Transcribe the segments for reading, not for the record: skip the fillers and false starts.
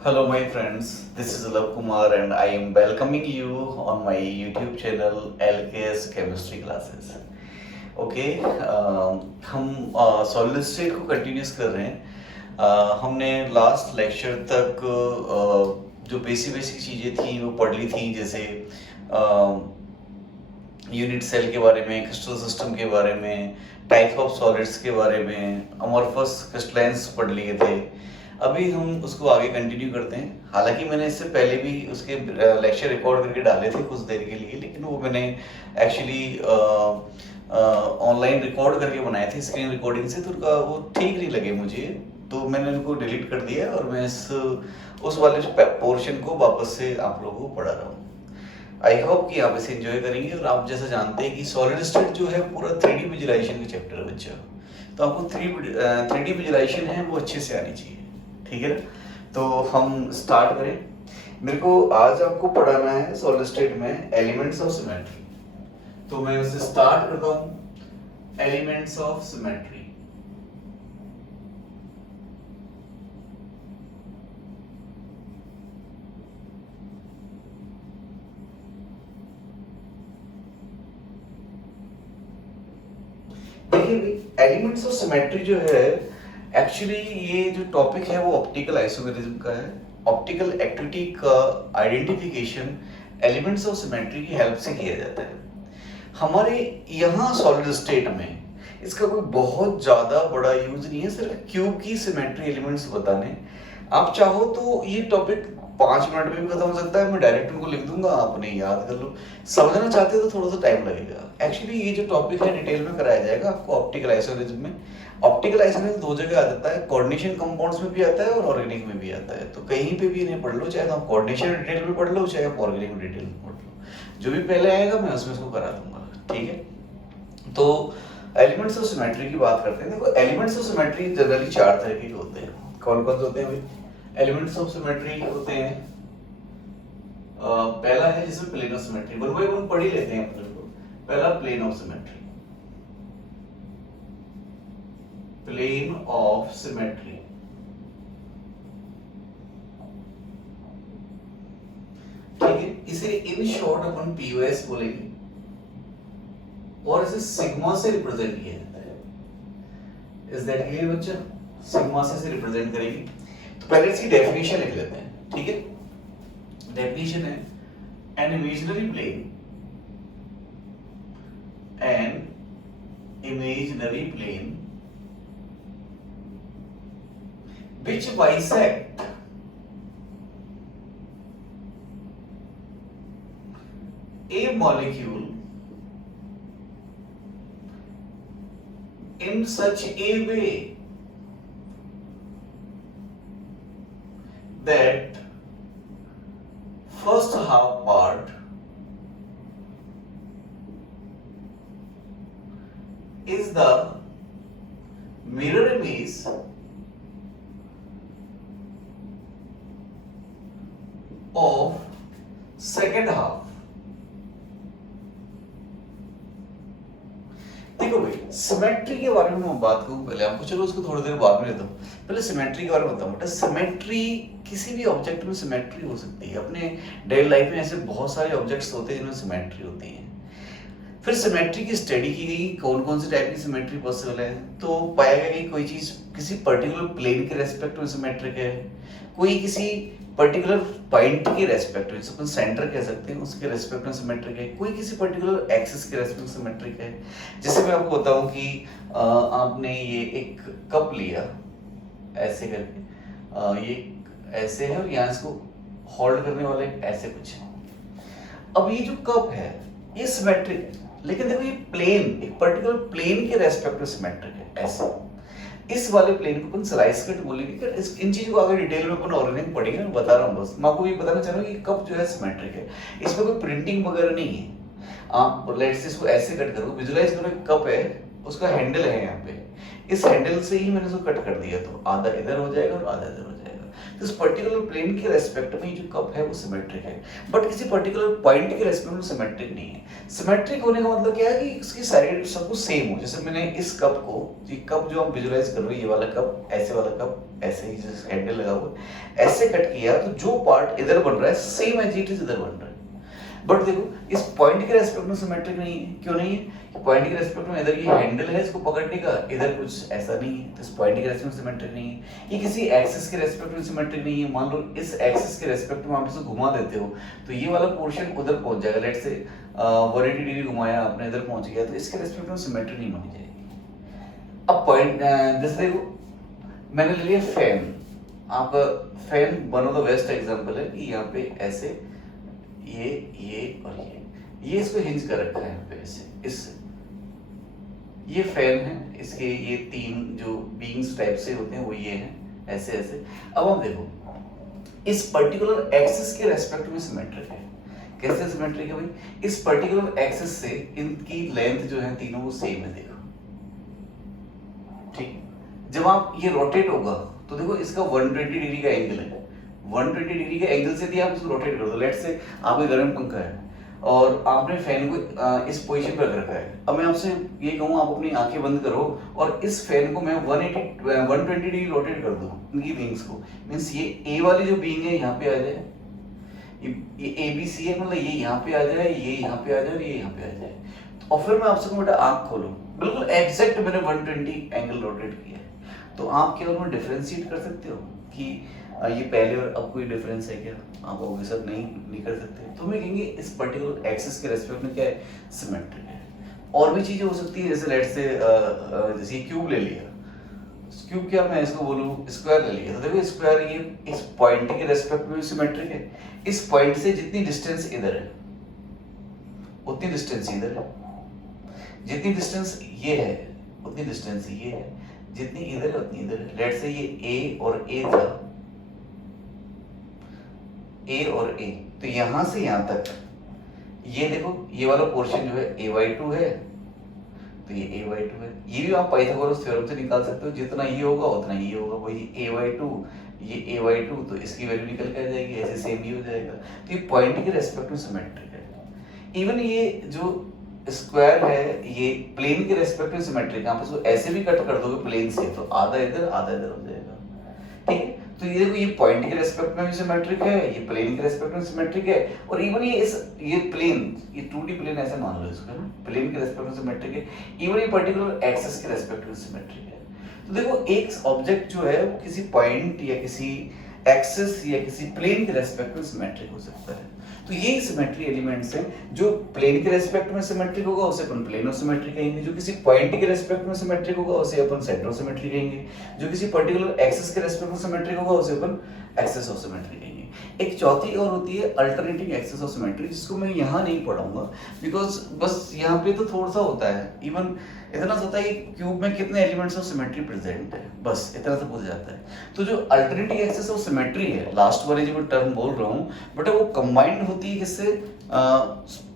Hello, my friends. This is Alav Kumar, and I am welcoming you on my YouTube channel LKS Chemistry Classes. Okay हम solid state को continuous कर रहे हैं। हमने last lecture तक जो basic basic चीज़ें थी वो पढ़ ली थी, जैसे यूनिट सेल के बारे में, क्रिस्टल सिस्टम के बारे में, टाइप ऑफ सॉलिड्स के बारे में, अमॉर्फस क्रिस्टलाइंस पढ़ लिए थे। अभी हम उसको आगे कंटिन्यू करते हैं। हालांकि मैंने इससे पहले भी उसके लेक्चर रिकॉर्ड करके डाले थे कुछ देर के लिए, लेकिन वो मैंने एक्चुअली ऑनलाइन रिकॉर्ड करके बनाए थे स्क्रीन रिकॉर्डिंग से, तो उनका वो ठीक नहीं लगे मुझे, तो मैंने उनको डिलीट कर दिया और मैं उस वाले पोर्शन को वापस से आप लोगों को पढ़ा रहा हूँ। आई होप कि आप इसे एंजॉय करेंगे। और आप जैसा जानते हैं कि सॉलिड स्टेट जो है पूरा 3D विजुलाइजेशन का चैप्टर है बच्चा, तो आपको 3D विजुलाइजेशन है वो अच्छे से आनी चाहिए, ठीक है ना। तो हम स्टार्ट करें। मेरे को आज आपको पढ़ाना है सॉलिड स्टेट में एलिमेंट्स ऑफ सिमेट्री, तो मैं उससे स्टार्ट करता हूं। Elements of symmetry. देखिए, एलिमेंट्स ऑफ सिमेट्री जो है, एक्चुअली ये जो टॉपिक है वो ऑप्टिकल आइसोमेरिज्म का है। ऑप्टिकल एक्टिविटी का आइडेंटिफिकेशन एलिमेंट्स ऑफ सिमेट्री की हेल्प से किया जाता है। हमारे यहाँ सॉलिड स्टेट में इसका कोई बहुत ज्यादा बड़ा यूज नहीं है, सिर्फ क्यूब की सिमेट्री एलिमेंट्स बताने। आप चाहो तो ये टॉपिक 5 मिनट में भी खत्म हो सकता है, मैं डायरेक्ट उनको लिख दूंगा, आपने याद कर लो। समझना चाहते हो तो थोड़ा सा टाइम लगेगा। एक्चुअली ये जो टॉपिक है डिटेल में कराया जाएगा आपको ऑप्टिकल आइसोमेरिज्म में। ऑप्टिकल आइसोमेरिज्म 2 जगह आ जाता है, कोऑर्डिनेशन कंपाउंड्स में भी आता है और ऑर्गेनिक में भी आता है। तो कहीं पे भी इन्हें पढ़ लो, चाहे आप कोऑर्डिनेशन डिटेल में पढ़ लो, चाहे आप ऑर्गेनिक डिटेल में पढ़ लो, जो भी पहले आएगा मैं उसमें इसको करा दूंगा, ठीक है। तो एलिमेंट्स ऑफ सिमेट्री की बात करते हैं। देखो, एलिमेंट्स ऑफ सिमेट्री जनरली 4 तरह के होते हैं। कौन कौन से होते हैं भाई? एलिमेंट्स ऑफ सिमेट्री होते हैं, पहला है जिसमें plane of symmetry, one by one पढ़ ही लेते हैं अपने को। पहला plane of symmetry, plane of symmetry. ठीक है, इसे इन शॉर्ट अपन पीओएस बोलेंगे और इसे सिग्मा से रिप्रेजेंट किया जाता है। इज दैट क्लियर बच्चा? सिग्मा से रिप्रेजेंट करेंगे। तो पहले इसकी डेफिनेशन लिख लेते हैं, ठीक है। डेफिनेशन है an imaginary plane, an imaginary plane which bisect a molecule in such a way that first half part is the mirror image of second half। देखो भाई, सिमेट्री के बारे में मैं बात करूं पहले आपको, चलो उसको थोड़ी देर बाद में लेता हूं। पहले सिमेट्री के बारे में बताऊं बेटा। सिमेट्री, किसी भी ऑब्जेक्ट में सिमेट्री हो सकती है। अपने डेली लाइफ में ऐसे बहुत सारे ऑब्जेक्ट्स होते हैं जिनमें सिमेट्री होती है। फिर सिमेट्री की स्टडी की गई, कौन कौन से टाइप की सिमेट्री पॉसिबल है। तो पाया गया कि कोई चीज किसी पर्टिकुलर प्लेन के रेस्पेक्ट में सिमेट्रिक है, कोई किसी पर्टिकुलर पॉइंट के रेस्पेक्ट में, जिसको सेंटर कह सकते हैं, उसके रेस्पेक्ट में सिमेट्रिक है, कोई किसी पर्टिकुलर एक्सिस के रेस्पेक्ट में सिमेट्रिक है। जैसे मैं आपको बताऊं कि आपने ये एक कप लिया ऐसे करके, ये ऐसे है और यहाँ इसको होल्ड करने वाले ऐसे कुछ है। अब ये जो कप है ये सिमेट्रिक है, लेकिन देखो ये प्लेन, एक पर्टिकुलर प्लेन के रेस्पेक्ट में सिमेट्रिक है ऐसे। इस वाले प्लेन को अपन स्लाइस कट बोलेंगे। कि इन चीजों को आगे डिटेल में अपन ऑर्गेनिक पढ़ेंगे, मैं बता रहा हूँ बस। मैं आपको ये बताना चाह रहा हूँ कि कप जो है सिमेट्रिक है, इसमें कोई प्रिंटिंग वगैरह नहीं है। आप लेट्स से इसको ऐसे कट करो, विजुलाइज करो, एक कप है, उसका हैंडल है यहाँ पे, इस हैंडल से ही मैंने इसको कट कर दिया, तो आधा इधर हो जाएगा और आधा इधर हो जाएगा। तो इस पर्टिकुलर प्लेन के रेस्पेक्ट में जो कप है वो सिमेट्रिक है, बट किसी पर्टिकुलर पॉइंट के रेस्पेक्ट में सिमेट्रिक नहीं है। सिमेट्रिक होने का मतलब क्या है कि इसकी साइड सब कुछ सेम हो। जैसे मैंने इस कप को, ये कप जो आप विजुलाइज कर रहे हो, ये वाला कप, ऐसे वाला कप, ऐसे ही जैसे हैंडल लगा हुआ है, ऐसे कट किया तो जो पार्ट इधर बन रहा है सेम एज इट इज इधर बन रहा है। बट देखो इस पॉइंट के रेस्पेक्ट में सिमेट्रिक नहीं है। क्यों नहीं है? पॉइंट के रेस्पेक्ट में इधर ये हैंडल है इसको पकड़ने का, इधर कुछ ऐसा नहीं है, तो इस पॉइंट के रेस्पेक्ट में सिमेट्रिक नहीं है। ये किसी एक्सिस के रेस्पेक्ट में सिमेट्रिक नहीं है। मान लो इस एक्सिस के रेस्पेक्ट में आप इसे घुमा देते हो तो ये वाला पोर्शन उधर पहुंच जाएगा। लेट्स से 180 डिग्री घुमाया आपने, इधर पहुंच गया, तो इसके रेस्पेक्ट में सिमेट्रिक नहीं मानी जाएगी। अब पॉइंट जैसे देखो मैंने ले लिया फैन। आप fan one of the best example है कि यहाँ पे ऐसे ये और ये इसको हिंज कर रखा है यहाँ पे ऐसे, इससे ये फैन है, इसके ये तीन जो बीइंग्स टाइप से होते हैं वो ये हैं, ऐसे ऐसे। अब हम देखो इस पर्टिकुलर एक्सिस के रेस्पेक्ट में सिमेट्रिक है। कैसे सिमेट्रिक है भाई? इस पर्टिकुलर एक्सिस से इनकी लेंथ जो है तीनों वो सेम है। देखो ठीक, जब आप ये रोटेट होगा तो देखो इसका 120 डिग्री का एंगल है। 120 डिग्री के एंगल से भी आप इसको रोटेट कर दो। लेट्स से आपके घर में पंखा है और आपने फैन को इस पोजीशन पर रखा है। अब मैं आपसे ये कहूँ आप अपनी आंखें बंद करो और इस फैन को मैं 120 डिग्री रोटेट कर दूं इनकी विंग्स को। मींस ये ए वाली जो विंग है यहाँ पे आ जाए, ये ए बी सी है, मतलब ये यहाँ पे आ जाए, ये यहाँ पे आ जाए और ये यहाँ पे आ जाए। और फिर मैं आपसे कहूँ बेटा आंख खोलो, बिल्कुल एग्जैक्ट मैंने 120 एंगल रोटेट किया है, तो आप क्या उनमें डिफरेंशिएट कर सकते हो कि ये पहले और अब कोई डिफरेंस है क्या? आप कहोगे सर नहीं कर सकते। तो मैं कहेंगे इस पर्टिकुलर एक्सिस के रेस्पेक्ट में क्या है? सिमेट्रिक है। और भी चीजें हो सकती है, जैसे लेट्स से जैसे क्यूब ले लिया, क्यूब क्या मैं इसको बोलूं स्क्वायर ले लिया, तो देखो स्क्वायर ये इस पॉइंट के रेस्पेक्ट में सिमेट्रिक है। इस पॉइंट से जितनी डिस्टेंस इधर है उतनी डिस्टेंस इधर है, जितनी डिस्टेंस ये है उतनी डिस्टेंस ये है, जितनी इधर है उतनी इधर है। लेट्स से ये ए और ए था, ए और ए, तो यहां से यहां तक ये देखो ये वाला पोर्शन जो है a/2 है, तो ये a/2 है। ये भी आप पाइथागोरस थ्योरम से निकाल सकते हो, जितना ये होगा उतना ये होगा, वही a/2 ये a/2, तो इसकी वैल्यू निकल के आ जाएगी, ऐसे सेम ही हो जाएगा। तो ये पॉइंट के रेस्पेक्ट में सिमेट्रिक है। इवन ये जो स्क्वायर है ये प्लेन के रेस्पेक्ट में सिमेट्रिक है। आप इसको ऐसे भी कट कर दोगे प्लेन से तो आधा इधर आधा इधर हो जाएगा। ठीक है, तो ये देखो ये पॉइंट के रेस्पेक्ट में भी सिमेट्रिक है, ये प्लेन के रेस्पेक्ट में सिमेट्रिक है, और इवन ये प्लेन, ये 2D प्लेन ऐसे मान लो इसको, प्लेन के रेस्पेक्ट में सिमेट्रिक है। इवन ये पर्टिकुलर एक्सिस के रेस्पेक्ट में सिमेट्रिक है। तो देखो एक ऑब्जेक्ट जो है वो किसी पॉइंट या किसी एक्सिस या किसी प्लेन के रेस्पेक्ट में सिमेट्रिक हो सकता है। तो ये सिमेट्री एलिमेंट्स हैं। जो प्लेन के रेस्पेक्ट में सिमेट्रिक होगा उसे अपन प्लेनो सिमेट्री कहेंगे, जो किसी पॉइंट के रेस्पेक्ट में सिमेट्रिक होगा उसे अपन सेंट्रो सिमेट्री कहेंगे, जो किसी पर्टिकुलर एक्सिस के रेस्पेक्ट में सिमेट्रिक होगा उसे अपन एक्सिस ऑफ सिमेट्री कहेंगे। एक चौथी और होती है अल्टरनेटिंग एक्सिस ऑफ सिमेट्री, जिसको मैं यहाँ नहीं पढ़ाऊंगा बिकॉज बस यहाँ पे तो थोड़ा सा होता है, इवन इतना सा होता है कि क्यूब में कितने एलिमेंट्स ऑफ सिमेट्री प्रेजेंट है, बस इतना सा पूछा जाता है। तो जो अल्टरनेटिंग एक्सिस ऑफ सिमेट्री है, लास्ट वाली जो मैं टर्म बोल रहा हूँ, बट वो कंबाइंड होती है किससे?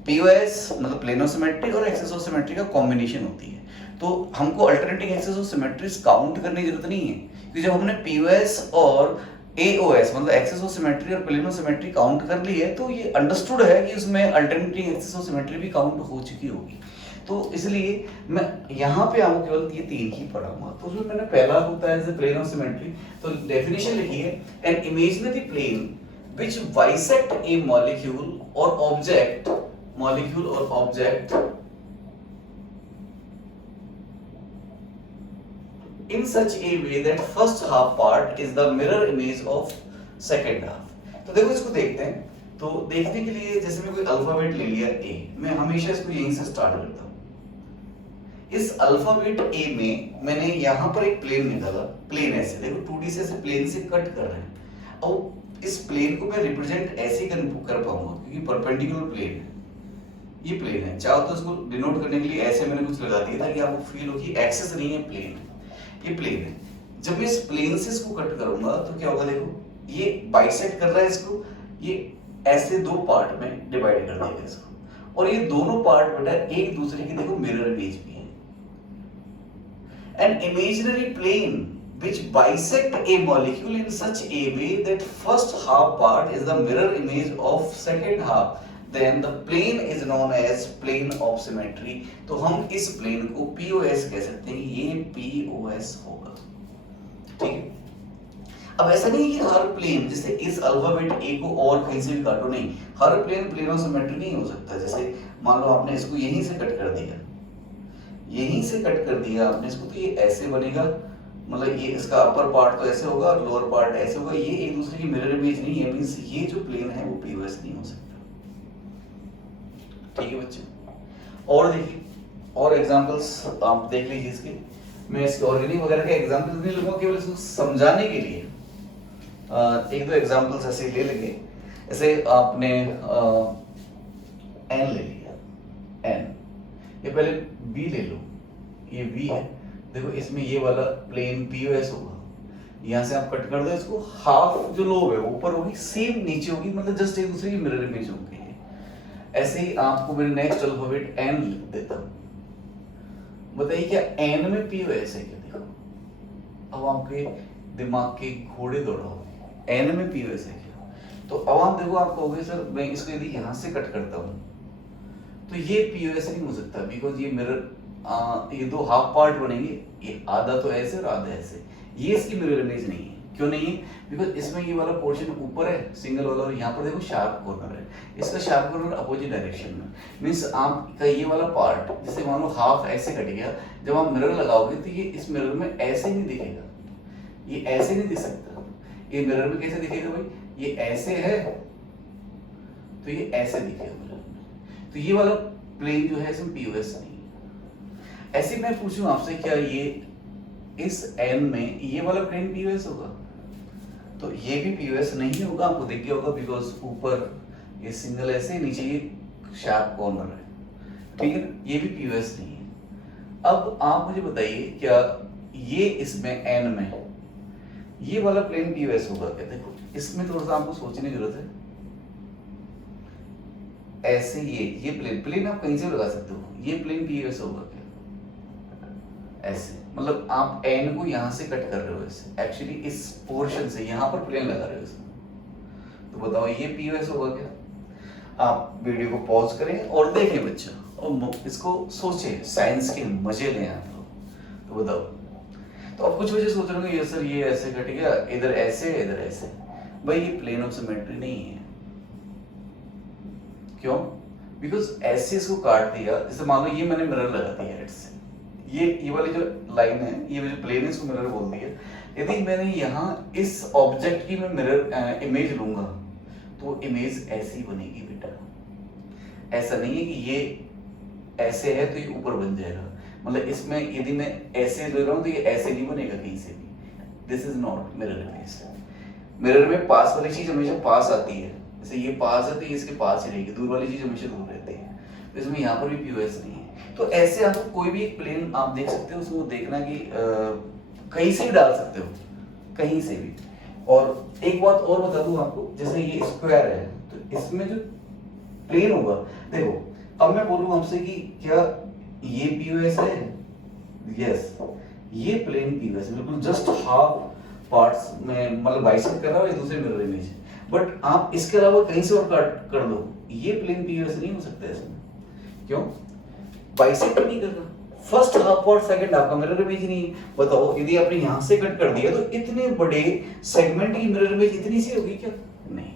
पीओएस मतलब प्लेनो सिमेट्री और एक्सिस ऑफ सिमेट्री का कॉम्बिनेशन होती है। तो हमको alternating axis of symmetries count करने की जरूरत नहीं है, क्योंकि जब हमने पीओएस और एओएस मतलब एक्सिस ऑफ सिमेट्री और प्लेनो सिमेट्री काउंट कर ली है, तो ये अंडरस्टूड है कि उसमें अल्टरनेटिंग एक्सिस ऑफ सिमेट्री भी काउंट हो चुकी होगी। तो इसलिए मैं यहाँ पे आपको केवल ये तीन ही पढ़ाऊंगा। तो उसमें मैंने पहला होता है प्लेन ऑफ सिमेट्री, तो डेफिनेशन लिखी है, an imaginary plane which bisect a molecule और object in such a way that first half part is the mirror image of second half। तो देखो इसको देखते हैं। तो देखने के लिए जैसे मैं कोई अल्फाबेट ले लिया ए, मैं हमेशा इसको यहीं से स्टार्ट करता हूँ। इस अल्फाबेट ए में मैंने यहाँ पर एक प्लेन निकाला, प्लेन ऐसे देखो 2D से ऐसे प्लेन से कट कर रहे हैं, और इस प्लेन को मैं रिप्रेजेंट ऐसे कर पाऊंगा क्योंकि परपेंडिकुलर प्लेन है, ये प्लेन है। चाहो तो इसको डिनोट करने के लिए ऐसे मैंने कुछ लगा दिया ताकि आपको फील हो कि एक्सिस नहीं है, प्लेन है, ये प्लेन है। जब मैं इस प्लेन से इसको कट करूंगा तो क्या होगा, देखो ये बाइसेक्ट कर रहा है इसको, ये ऐसे दो पार्ट में डिवाइड कर देगा इसको, और ये दोनों पार्ट बेटा एक दूसरे की देखो मिरर इमेज भी है। An imaginary plane which bisect a molecule in such a way that first half part is the mirror image of second half, then the plane is known as plane of symmetry। तो हम इस plane को POS कह सकते हैं, ये POS होगा, ठीक है। अब ऐसा नहीं कि हर प्लेन, जैसे इस अल्फाबेट ए को और कहीं से भी काटो, नहीं, हर प्लेन प्लेन ऑफ सिमेट्री नहीं हो सकता। जैसे मान लो आपने इसको यहीं से कट कर दिया, यहीं से कट कर दिया आपने इसको, तो ये ऐसे बनेगा, मतलब ये इसका अपर पार्ट तो ऐसे होगा और लोअर पार्ट ऐसे होगा, ये एक दूसरे की मिरर इमेज नहीं है, मींस ये जो प्लेन है वो पीओएस नहीं हो सकता, ठीक है बच्चे। और देखिए, और एग्जांपल्स आप देख लीजिए इसके, मैं इसके ऑर्गेनिक वगैरह के एग्जांपल्स नहीं लूंगा, केवल इसको समझाने के लिए एक दो एग्जांपल्स ऐसे ले लेंगे। जैसे आपने एन ले लिया, एन, ये पहले बी ले लो, ये बी है, देखो इसमें ये वाला प्लेन पीओएस होगा, यहाँ से आप कट कर दो इसको, हाफ जो लोब है ऊपर होगी, सेम नीचे होगी, मतलब जस्ट एक दूसरे की मिरर इमेज होगी। ऐसे ही आपको मैं नेक्स्ट अल्फाबेट एन लिख देता हूँ, बताइए क्या एन में पीओएस है क्या? देखो अब आपके दिमाग के घोड़े दौड़ाओ, एन में पीओएस है क्या? तो अब आप देखो, आप कहोगे सर मैं इसको यदि यहाँ से कट करता हूँ तो ये पीओएस नहीं हो सकता, बिकॉज ये मिरर, ये दो हाफ पार्ट बनेंगे, ये आधा तो ऐसे और आधा ऐसे, ये इसकी मिरर इमेज नहीं है। क्यों नहीं है? बिकॉज इसमें ये वाला पोर्शन ऊपर है सिंगल वाला, और यहाँ पर देखो शार्प कॉर्नर है, इसका शार्प कॉर्नर अपोजिट डायरेक्शन में, मीन्स आपका ये वाला पार्ट, जैसे मान लो हाफ ऐसे कट गया, जब आप मिरर लगाओगे तो ये इस मिरर में ऐसे नहीं दिखेगा, ये ऐसे नहीं दिख सकता। ये मिरर में कैसे दिखेगा भाई? ये ऐसे है तो ये ऐसे दिखेगा मिरर में, तो ये वाला प्लेन जो है इसमें पीओएस नहीं है। ऐसे मैं पूछूं आपसे, क्या ये इस एन में ये वाला प्लेन पीओएस होगा? तो ये भी पीओएस नहीं होगा, आपको दिख गया होगा, बिकॉज ऊपर ये सिंगल ऐसे, नीचे ये शार्प कॉर्नर है, ठीक है ना, ये भी पीओएस नहीं है। अब आप मुझे बताइए, क्या ये इसमें एन में ये वाला प्लेन पीओएस होगा क्या? देखो इसमें थोड़ा सा आपको सोचने की जरूरत है। ऐसे ये प्लेन आप कहीं से लगा सकते हो, ये प्लेन पीओएस होगा क्या? ऐसे, मतलब आप एन को यहां से कट कर रहे हो, ऐसे एक्चुअली इस पोर्शन से यहां पर प्लेन लगा रहे हो इसमें, तो बताओ ये पीओएस होगा क्या? आप वीडियो को पॉज करें और देखें बच्चा, और इसको सोचें, साइंस के मजे लें आप लोग। तो बताओ, तो अब कुछ वजह सोच रहे होंगे, ये सर ये ऐसे कट गया, इधर ऐसे इधर ऐसे, भाई ये प्लेन ऑफ सिमेट्री नहीं है। क्यों? बिकॉज ऐसे इसको काट दिया, जैसे मान लो ये मैंने मिरर लगा दिया ऐसे, ये वाली जो लाइन है, ये जो प्लेन है इसको मिरर बोल दिया। यदि मैंने यहाँ इस ऑब्जेक्ट की मैं मिरर इमेज लूंगा तो इमेज ऐसी बनेगी बेटा, ऐसा नहीं है कि ये ऐसे है तो ये ऊपर बन जाएगा, मतलब इसमें यदि मैं ऐसे ले रहा हूँ तो ये ऐसे नहीं बनेगा कहीं से भी। This is not mirror image. Mirror में पास वाली चीज हमेशा पास आती है, जैसे ये पास है तो ये इसके पास ही रहेगी, दूर वाली चीज हमेशा दूर रहती है, तो इसमें यहाँ पर भी पीओएस नहीं है। तो ऐसे आपको कोई भी एक प्लेन आप देख सकते हो, उसको देखना कि कहीं से भी डाल सकते हो, कहीं से भी। और एक बात और बता दूं आपको, जैसे ये स्क्वायर है तो इसमें जो प्लेन होगा, देखो अब मैं बोलूं आपसे कि क्या ये पीओएस है? यस, ये प्लेन पीओएस बिल्कुल जस्ट हाफ पार्ट्स में, मतलब बाइसेक्ट कर रहा हूं, एक दूसरे मिरर इमेज, बट आप इसके अलावा कहीं से और कट कर दो, ये प्लेन पीओएस नहीं हो सकता इसमें। क्यों? बाइसेक्ट नहीं कर रहा, फर्स्ट हाफ और सेकंड हाफ का मिरर इमेज नहीं है। बताओ यदि आपने यहां से कट कर दिया तो इतने बड़े सेगमेंट की मिरर इमेज इतनी सी होगी क्या? नहीं।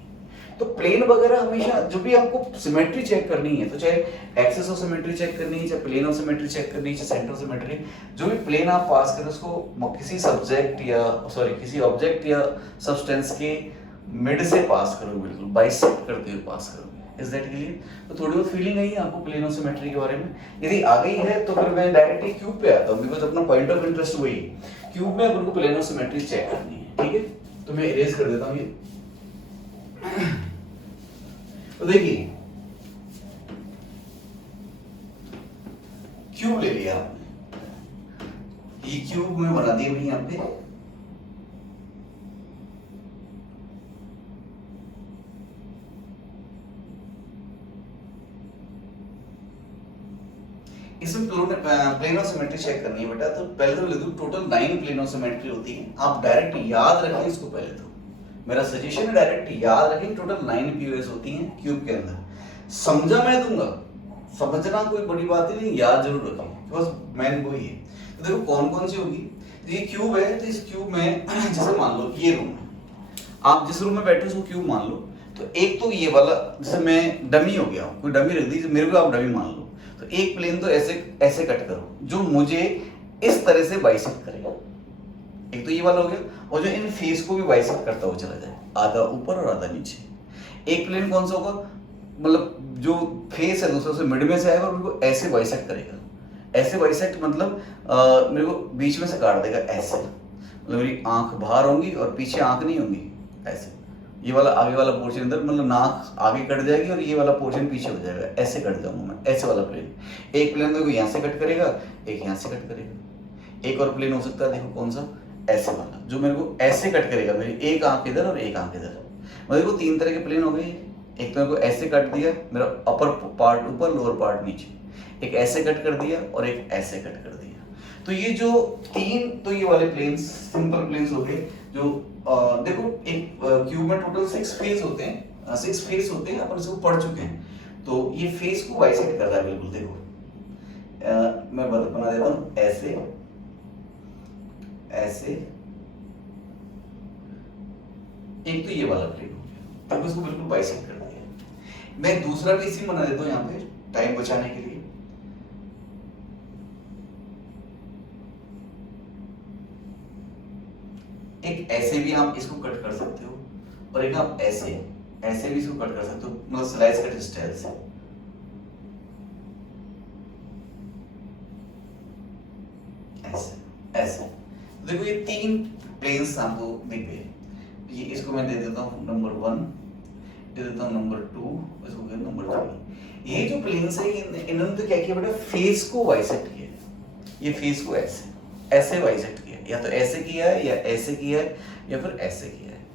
तो प्लेन वगैरह हमेशा जो भी आपको सिमेट्री चेक करनी है, तो चाहे एक्सिस ऑफ सिमेट्री चेक करनी है, चाहे प्लेन ऑफ सिमेट्री चेक करनी है, चाहे सेंटर ऑफ सिमेट्री, जो भी प्लेन आप पास करें उसको किसी सब्जेक्ट या किसी ऑब्जेक्ट या सब्सटेंस के मिड से पास करो, बिल्कुल बाइसेक्ट करते हुए पास करो। Is that clear? तो थोड़ी बहुत फीलिंग आई आपको प्लेन ऑफ सिमेट्री के बारे में? यदि आ गई है तो फिर मैं डायरेक्टली क्यूब पे आता हूं, बिकॉज़ अपना पॉइंट ऑफ इंटरेस्ट वही क्यूब में अपन को प्लेन ऑफ सिमेट्री चेक करनी है, ठीक है? तो मैं इरेज कर देता हूं ये। तो देखिए क्यूब ले लिया आपने, ये क्यूब में बना दिया भाई यहां पे, इसमें प्लेन ऑफ सिमेट्री चेक करनी है बेटा, तो पहले तो लिख दो टोटल 9 प्लेन ऑफ सिमेट्री होती है। आप डायरेक्ट याद रखें इसको, पहले तो मेरा सजेशन है डायरेक्ट याद रखें टोटल 9 पीओएस होती हैं क्यूब के अंदर। समझा मैं दूंगा, समझना कोई बड़ी बात ही नहीं, याद जरूर रखें, बस मेन वही है। तो देखो कौन कौन सी होगी, तो ये क्यूब है, तो इस क्यूब में जैसे मान लो ये रूम है, आप जिस रूम में बैठे उसको क्यूब मान लो। तो एक तो ये वाला, जैसे मैं डमी हो गया, कोई डमी रख दी, मेरे को आप डमी मान लो, तो एक प्लेन तो ऐसे ऐसे कट करो जो मुझे इस तरह से बाइसेक्ट करेगा। एक तो ये वाला हो गया, और जो इन फेस को भी बाइसेक्ट करता हुआ चला जाए, आधा ऊपर और आधा नीचे। एक प्लेन कौन सा होगा, मतलब जो फेस है दूसरा से मिड में से आएगा और उनको ऐसे बाइसेक्ट करेगा। ऐसे बाइसेक्ट मतलब मेरे को बीच में से काट देगा ऐसे, मतलब मेरी आंख बाहर होंगी और पीछे आंख नहीं होंगी, ऐसे ये वाला आगे वाला पोर्शन इधर, मतलब नाक आगे कट जाएगी और ये वाला पोर्शन पीछे हो जाएगा, ऐसे कट जाऊंगा मैं, ऐसे वाला प्लेन। एक प्लेन देखो यहाँ से कट करेगा, एक यहाँ से कट करेगा। एक और प्लेन हो सकता है, देखो कौन सा, ऐसे वाला, जो मेरे को ऐसे कट करेगा, मेरी एक आंख इधर और एक आंख इधर। मतलब देखो 3 तरह के प्लेन हो गए। एक तो मेरे को ऐसे कट दिया, मेरा अपर पार्ट ऊपर, लोअर पार्ट नीचे। एक ऐसे कट कर दिया और एक ऐसे कट कर दिया। तो ये जो 3, तो ये वाले प्लेन्स सिंपल प्लेन्स हो गए। जो देखो एक क्यूब में टोटल 6 फेस होते हैं, 6 फेस होते हैं, अपन इसको पढ़ चुके हैं। तो ये फेस को बाइसेक्ट कर रहा है बिल्कुल, देखो मैं बना देता हूँ, ऐसे ऐसे। एक तो ये वाला प्लेन हो गया, तब इसको बिल्कुल बाइसेक्ट कर दिया। मैं दूसरा भी इसी बना देता हूँ यहाँ पे टाइम बचाने के लिए। एक ऐसे भी आप इसको कट कर सकते हो, और एक आप ऐसे ऐसे भी इसको कट कर सकते हो, मतलब स्लाइस कट स्टाइल से। ऐसे ऐसे देखो ये 3 प्लेन्स आपको दिख गए। ये इसको मैं दे देता हूँ नंबर 1, दे देता हूँ नंबर 2, इसको दे नंबर 3। ये जो प्लेन्स है इन्होंने तो क्या किया बेटा, फेस को बाइसेक्ट किया। ये फेस को ऐसे ऐसे बाइसेक्ट किया, या तो ऐसे किया है, या ऐसे किया है, या फिर ऐसे किया है।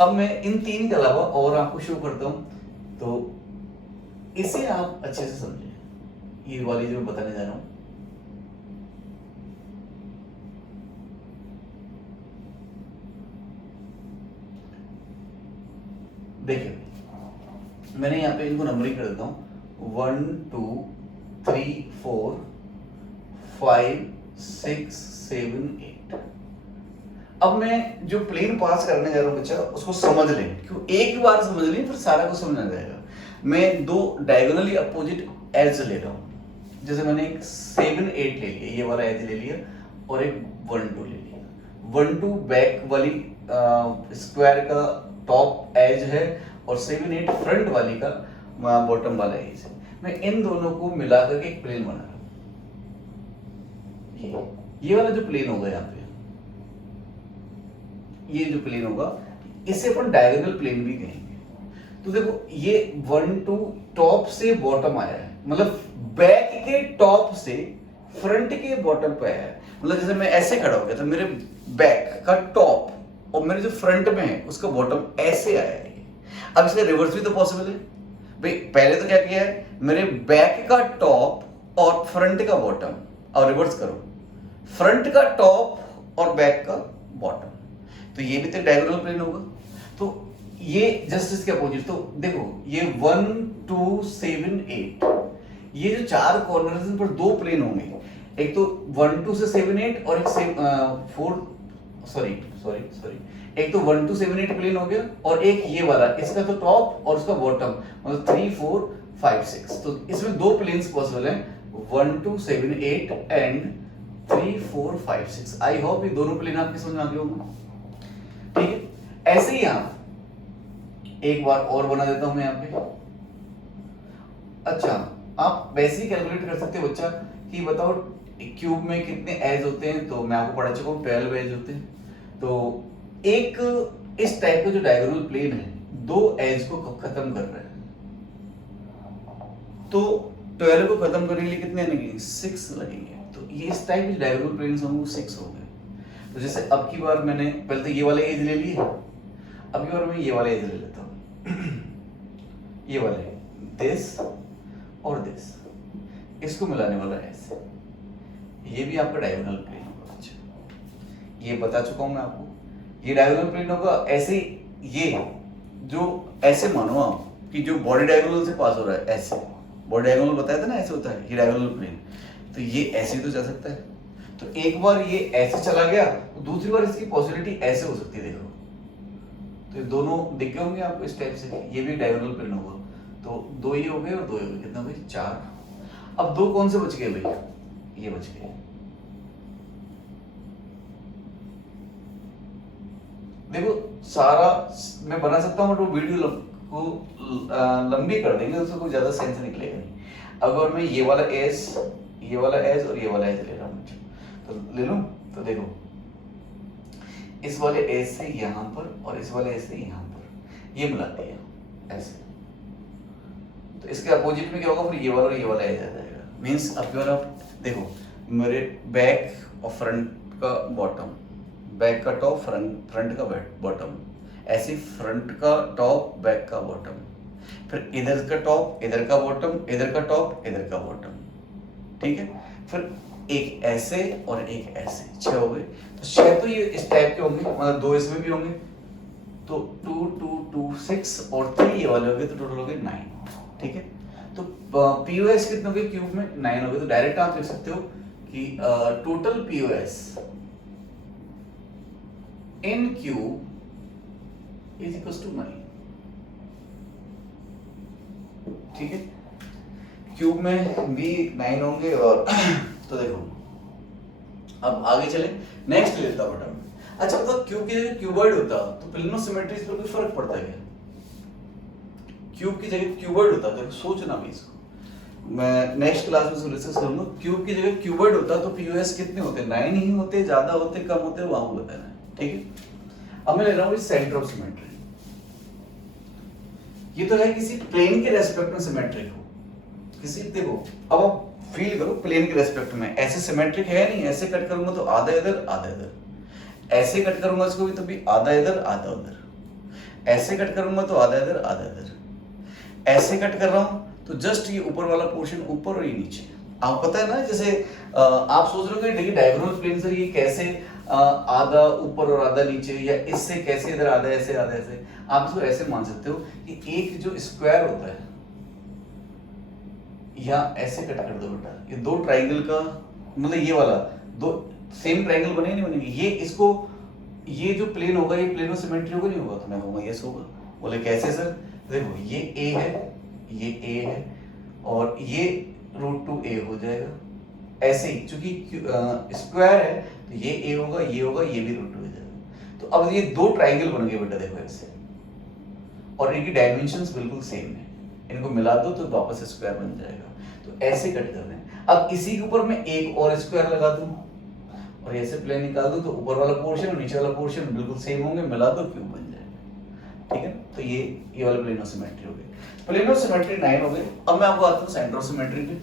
अब मैं इन 3 के अलावा और आपको शो करता हूं, तो इसे आप अच्छे से समझें। ये वाली जो मैं बताने जा रहा हूं, देखिए मैंने यहाँ पे इनको नंबरिंग कर देता हूं, 1 2 3 4 5 6 7 8। अब मैं जो प्लेन पास करने जा रहा हूँ बच्चा, उसको समझ लें, क्यों एक बार समझ लें फिर सारा कुछ समझ आ जाएगा। मैं 2 डायगोनली अपोजिट एज ले रहा हूँ। जैसे मैंने एक 7 8 ले लिया, ये वाला एज ले लिया, और एक 1 2 ले लिया। 1 2 बैक वाली स्क्वायर का टॉप एज है, और 7 8 फ्रंट वाली का बॉटम वाला एज है। मैं इन दोनों को मिलाकर के एक प्लेन बना रहा हूँ। ये वाला जो प्लेन होगा यहाँ पे, ये जो प्लेन होगा, इसे अपन डायगोनल प्लेन भी कहेंगे। तो देखो ये 1 2 टॉप से बॉटम आया है, मतलब बैक के टॉप से फ्रंट के बॉटम पे आया है। मतलब जैसे मैं ऐसे खड़ा हो गया तो मेरे बैक का टॉप और मेरे जो फ्रंट में है उसका बॉटम ऐसे आया है। अब इसका रिवर्स भी तो पॉसिबल है भाई। पहले तो क्या किया है, मेरे बैक का टॉप और फ्रंट का बॉटम, और रिवर्स करो, फ्रंट का टॉप और बैक का बॉटम, तो ये भी तो डायगोनल प्लेन होगा। तो ये जस्ट इसके अपोजिट। तो देखो ये 1 2 7 8, ये जो 4 कॉर्नर्स पर 2 प्लेन होंगे, एक तो 1 2 से 7 8 और एक 4 सॉरी एक तो 1 2 7 8 प्लेन हो गया, और एक ये वाला, इसका तो टॉप और उसका बॉटम, मतलब 3 4 5 6। तो इसमें 2 प्लेन्स पॉसिबल हैं, 1 2 7 8 एंड 3 4 5 6। आई होप ये दोनों प्लेन आपकी समझ में आ गए होंगे। ठीक है, ऐसे ही आप एक बार और बना देता हूं मैं यहाँ पे। अच्छा, आप वैसे ही कैलकुलेट कर सकते हो बच्चा कि बताओ क्यूब में कितने एज होते हैं। तो मैं आपको पढ़ा चुका हूँ 12 एज होते हैं। तो एक इस टाइप का जो डायगोनल प्लेन है, 2 एज को खत्म कर रहा है, तो 12 को खत्म करने के लिए कितने लगेंगे, 6 लगेंगे। तो ये इस टाइप के डायगोनल प्लेन्स होंगे 6 हो गए। तो जैसे अब की बार मैंने पहले तो ये वाले एज ले लिए, अब की बार मैं ये वाले एज ले लेता हूँ ये वाले, दिस और दिस, इसको मिलाने वाला ऐसे, ये भी आपका डायगोनल प्लेन होगा। अच्छा ये बता चुका हूं मैं आपको, ये डायगोनल प्लेन होगा। ऐसे ये जो ऐसे मानो आप कि जो बॉडी डायगोनल से पास हो रहा है, ऐसे बॉडी डायगोनल बताया था ना, ऐसे होता है ये डायगोनल प्लेन, तो ये ऐसे तो जा सकता है। तो एक बार ये ऐसे चला गया तो दूसरी बार इसकी पॉसिबिलिटी ऐसे हो सकती है, देखो। तो ये दोनों दिख गए होंगे आपको इस टाइप से, ये भी डायगोनल प्लेन होगा। तो दो ये हो गए और दो ये हो गए, कितना भाई 4। अब दो कौन से बच गए भाई, ये बच गए। देखो सारा मैं बना सकता हूँ, तो वीडियो को लंबी कर देंगे, उससे कोई ज्यादा सेंस निकलेगा नहीं। अगर मैं ये वाला एज, ये वाला एज और ये वाला एज ले रहा हूँ, तो ले लूं, तो देखो इस वाले एज से यहां पर और इस वाले एज से यहां पर ये मिला दिया ऐसे, तो इसके अपोजिट में क्या होगा, फिर ये वाला और ये वाला एज आ जाएगा। मींस अगर आप देखो मेरे बैक और फ्रंट का बॉटम, बैक का टॉप, फ्रंट का बॉटम, ऐसे फ्रंट का टॉप, बैक का बॉटम, फिर इधर का टॉप, इधर का बॉटम, इधर का टॉप, इधर का बॉटम, ठीक है। फिर एक ऐसे और एक ऐसे, 6 हो गए। तो 6 तो ये इस टाइप के होंगे, मतलब 2 इसमें भी होंगे, तो 2 2 2 6 और 3 ये वाले हो गए, तो टोटल हो गए 9, ठीक है। तो पीओएस कितने हो गए क्यूब में, 9 हो गए। तो डायरेक्ट आप लिख सकते हो कि total POS in cube is equal to 9, ठीक है। क्यूब में भी 9 होंगे। और तो देखो अब आगे चले, नेक्स्ट ले लेता बटन। अच्छा बताओ क्यूब की जगह क्यूबॉइड होता तो प्लेनो सिमेट्री पर कोई फर्क पड़ता है क्या? क्यूब की जगह क्यूबॉइड होता, तो सोचना भी इसको, मैं नेक्स्ट क्लास में डिस्कस करूंगा। क्यूब की जगह क्यूबॉइड होता तो पीओएस कितने होते, 9 ही होते, ज्यादा होते, कम होते, वहां बताना है, ठीक है। अब मैं ले रहा हूं सेंटर ऑफ सिमेट्री। ये तो है किसी प्लेन के रेस्पेक्ट में सिमेट्रिक हो, किसी, देखो अब आप फील करो प्लेन के रेस्पेक्ट में ऐसे सिमेट्रिक है नहीं। ऐसे कट करूंगा तो आधा इधर आधा इधर, ऐसे कट करूंगा इसको भी तो भी आधा इधर आधा उधर, ऐसे कट करूंगा तो आधा इधर आधा इधर, ऐसे कट कर रहा हूं तो जस्ट ये ऊपर वाला पोर्शन ऊपर और ये नीचे। आपको पता है ना, जैसे आप सोच रहे हो कि डायगोनल प्लेन से ये कैसे आधा ऊपर और आधा नीचे, या इससे कैसे इधर आधा ऐसे आधा ऐसे, आप इसको ऐसे मान सकते हो कि एक जो स्क्वायर होता है या ऐसे कट कर दो बेटा, ये दो ट्राइंगल का मतलब ये वाला दो सेम ट्राइंगल बने नहीं बनेंगे, ये इसको ये जो प्लेन होगा ये प्लेनो सिमेट्री होगा नहीं होगा, तो मैं कहूंगा यस होगा। बोले कैसे सर? देखो ये ए है, ये ए है और ये √2a हो जाएगा। ऐसे ही चूंकि स्क्वायर है तो ये a होगा, ये होगा, ये भी √2 हो जाएगा। तो अब ये दो ट्राइंगल बन गए बेटा, देखो ऐसे, और इनकी डायमेंशंस बिल्कुल सेम है, इनको मिला दो तो वापस स्क्वायर बन जाएगा। तो ऐसे कट कर रहे हैं। अब इसी के ऊपर मैं एक और स्क्वायर लगा दूं और ऐसे प्लेन निकाल दूं तो ऊपर वाला पोर्शन और नीचे वाला पोर्शन बिल्कुल सेम होंगे, मिला दो क्यूब बन जाएगा, ठीक है। तो ये वाला प्लेनो सिमेट्री हो गई। प्लेनो सिमेट्री 9 हो गई। अब मैं आपको आता हूं सेंटर ऑफ सिमेट्री पे।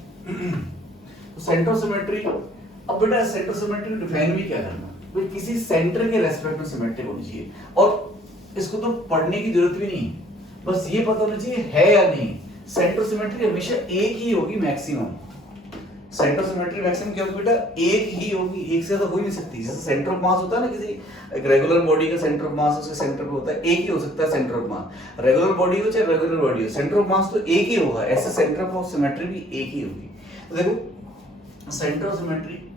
तो सेंटर ऑफ सिमेट्री, अब बेटा सेंटर ऑफ सिमेट्री डिफाइन भी क्या करना, भाई किसी सेंटर के रेस्पेक्ट में सिमेट्रिक होनी चाहिए, और इसको तो पढ़ने की जरूरत भी नहीं, बस ये पता होना चाहिए है या नहीं। सेंटर सिमेट्री हमेशा एक ही होगी मैक्सिमम, सेंटर सिमेट्री मैक्सिमम क्या होगी बेटा, एक ही होगी, एक से ज्यादा हो ही नहीं सकती। जैसे सेंटर ऑफ मास होता है ना, किसी एक रेगुलर बॉडी का सेंटर ऑफ मास उसके सेंटर पे होता है, एक ही हो सकता है centre of mass, regular body हो चाहे रेगुलर बॉडी हो, सेंटर ऑफ मास तो एक ही होगा। ऐसे सेंटर ऑफ सिमेट्री भी एक ही होगी। तो देखो सेंटर ऑफ सिमेट्री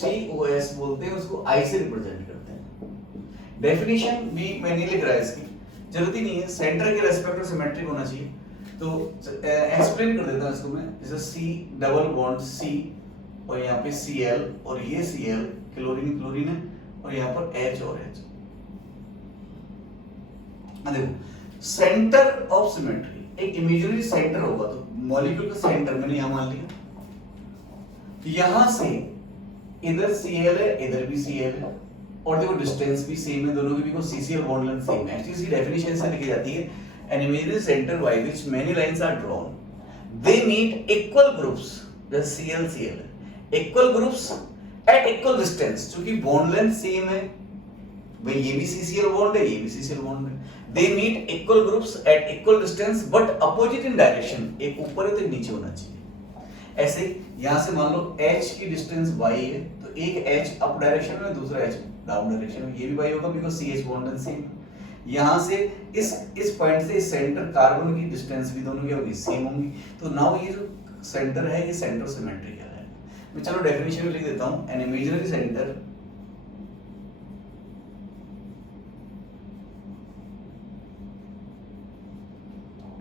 COS बोलते हैं, उसको I से रिप्रेजेंट करते हैं। डेफिनेशन भी मैं नहीं लिख रहा है, इसकी जरूरत ही नहीं है, सेंटर के रेस्पेक्ट में सिमेट्रिक होना चाहिए। तो एक्सप्लेन कर देता हूं इसको मैं, जैसे C डबल बॉन्ड C और यहाँ पे Cl और ये Cl क्लोरीन क्लोरीन है और यहाँ पर H और H। देखो सेंटर ऑफ सिमेट्री एक इमेजिनरी सेंटर होगा, तो मॉलिक्यूल का सेंटर मैंने यहां मान लिया, यहां से इधर Cl है, इधर भी Cl है, और देखो डिस्टेंस भी सेम है दोनों की, because CCl bond length same है। एक्चुअली इसकी डेफिनेशन से लिखी जाती है, an imaginary center by which many lines are drawn, they meet equal groups, जैसे Cl Cl है, equal groups at equal distance, क्योंकि बॉन्ड लेंथ सेम है, भाई ये भी CCl बॉन्ड है, ये भी CCl बॉन्ड है, they meet equal groups at equal distance but opposite in direction, एक ऊपर है तो एक नीचे होना चाहिए। ऐसे यहां से मान लो h की डिस्टेंस y है तो एक h अप डायरेक्शन में दूसरा h डाउन डायरेक्शन में, ये भी y होगा because CH bond and same. यहां से इस पॉइंट से सेंटर कार्बन की डिस्टेंस भी दोनों की होगी सेम होंगी, तो नाउ ये जो सेंटर है ये सेंटर सिमेट्रिकल है। मैं चलो डेफिनेशन में लिख देता हूं, an imaginary centre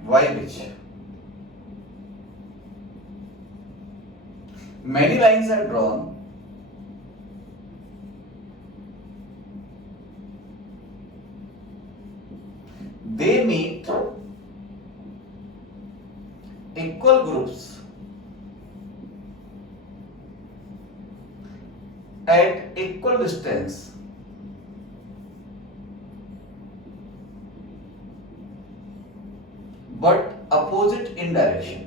y which many lines are drawn they meet equal groups at equal distance but opposite in direction।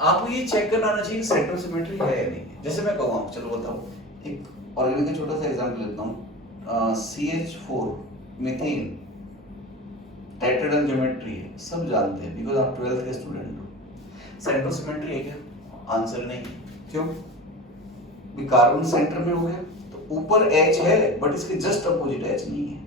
आपको ये चेक करना आना चाहिए सेंटर सिमेट्री है या नहीं। जैसे मैं कहूँ, चलो बताओ, एक ऑर्गेनिक का छोटा सा एग्जांपल लेता हूँ, CH4 मीथेन टेट्राहेड्रल ज्योमेट्री है, सब जानते हैं बिकॉज़ आप 12th के स्टूडेंट हो। सेंटर सिमेट्री है क्या? आंसर नहीं। क्यों? भी कार्बन सेंटर में हो गया तो ऊपर H है बट इसके जस्ट अपोजिट H नहीं है,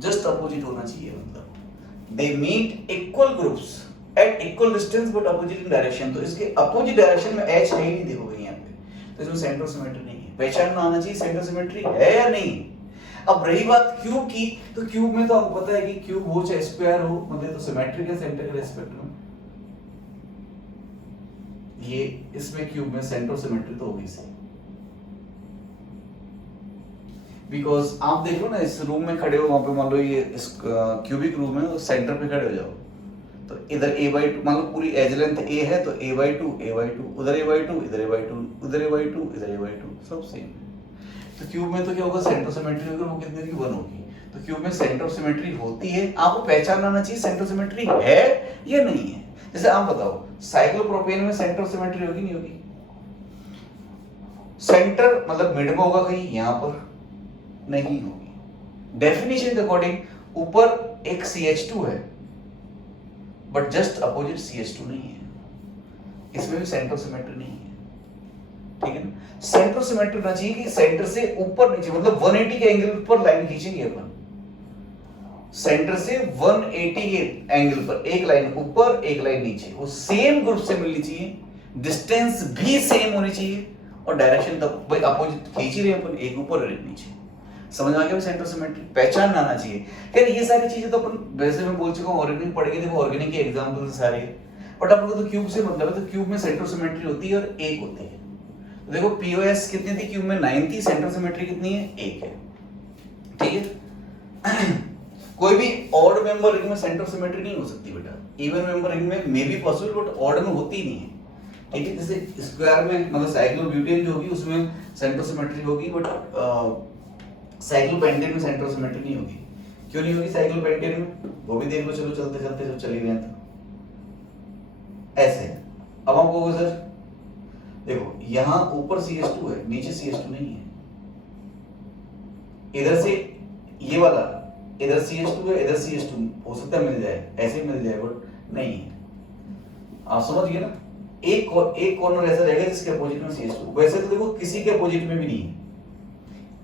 जस्ट अपोजिट होना चाहिए। मतलब they meet equal groups at equal distance but opposite in direction, तो इसके अपोजिट डायरेक्शन में H है ही नहीं, देखोगे यहाँ पे, तो इसमें सेंटर सिमेट्री नहीं है। पहचान आना चाहिए सेंटर सिमेट्री है या नहीं। अब रही बात क्यूब की, तो क्यूब में तो आपको पता है कि क्यूब हो चाहे स्क्वायर हो, मतलब तो सिमेट्रिक है सेंटर के रेस्पेक्ट में। ये इसमें क्यूब में सेंटर सिमेट्री तो होगी सही, बिकॉज आप देख लो ना, इस रूम में खड़े हो, वहां पे मान लो ये इस क्यूबिक रूम है, सेंटर पे खड़े हो जाओ, तो इधर a/2 मान लो पूरी एज लेंथ a है तो a/2 उधर a/2 इधर a/2 उधर a/2 इधर a/2 सब सेम है। तो क्यूब में तो क्या होगा, सेंटर सिमेट्री होगी, वो कितने की 1 होगी। तो क्यूब में सेंटर सिमेट्री होती है, आपको पहचान आना चाहिए सेंटर सिमेट्री है या नहीं है। जैसे आप बताओ, साइक्लोप्रोपेन में सेंटर सिमेट्री होगी नहीं होगी? सेंटर मतलब मिड में होगा कहीं, यहां पर नहीं होगी। डेफिनेशन के अकॉर्डिंग ऊपर एक CH2 है बट जस्ट अपोजिट CH2 नहीं है, इसमें भी सेंटर सिमेट्री नहीं है। ठीक है ना? सेंटर सिमेट्री होना चाहिए कि सेंटर से ऊपर नीचे, मतलब 180 के एंगल पर लाइन खींचेंगे अपन, सेंटर से 180 के एंगल पर एक लाइन ऊपर एक लाइन नीचे, वो सेम ग्रुप से मिलनी चाहिए, डिस्टेंस भी सेम होनी चाहिए और डायरेक्शन तब भाई अपोजिट खींच ही रहे अपन, एक ऊपर और एक नीचे। समझ आ गया सेंटर सिमेट्री? पहचान आना चाहिए। खैर ये सारी चीजें तो अपन वैसे मैं बोल चुका हूं, ऑर्गेनिक पढ़ के देखो, ऑर्गेनिक के एग्जांपल सारे, बट आप लोगों को तो क्यूब से मतलब है, तो क्यूब में सेंटर सिमेट्री होती है और एक होती है। तो देखो पीओएस कितनी थी क्यूब में, 9 थी, सेंटर सिमेट्री कितनी है, 1 है। ठीक है। कोई भी ऑड मेंबर रिंग में सेंटर सिमेट्री नहीं हो सकती बेटा, इवन मेंबर रिंग में may be possible but odd में होती नहीं है। ठीक है, जैसे स्क्वायर में मतलब साइक्लोब्यूटेन जो होगी उसमें सेंटर सिमेट्री होगी, बट साइक्लोपेंटेन में सेंटर सिमेट्री नहीं होगी। क्यों नहीं होगी साइक्लोपेंटेन में, वो भी देख लो, चलो चलते चलते जब चली गए तो ऐसे। अब हम कहोगे सर देखो यहां ऊपर CH2 है, नीचे CH2 नहीं है, इधर से ये वाला इधर CH2 है, इधर CH2 हो सकता है मिल जाए, ऐसे मिल जाए बट नहीं है। आप समझ गए ना? एक कॉर्नर ऐसा रहेगा जिसके अपोजिट में CH2, वैसे तो देखो किसी के अपोजिट में भी नहीं है,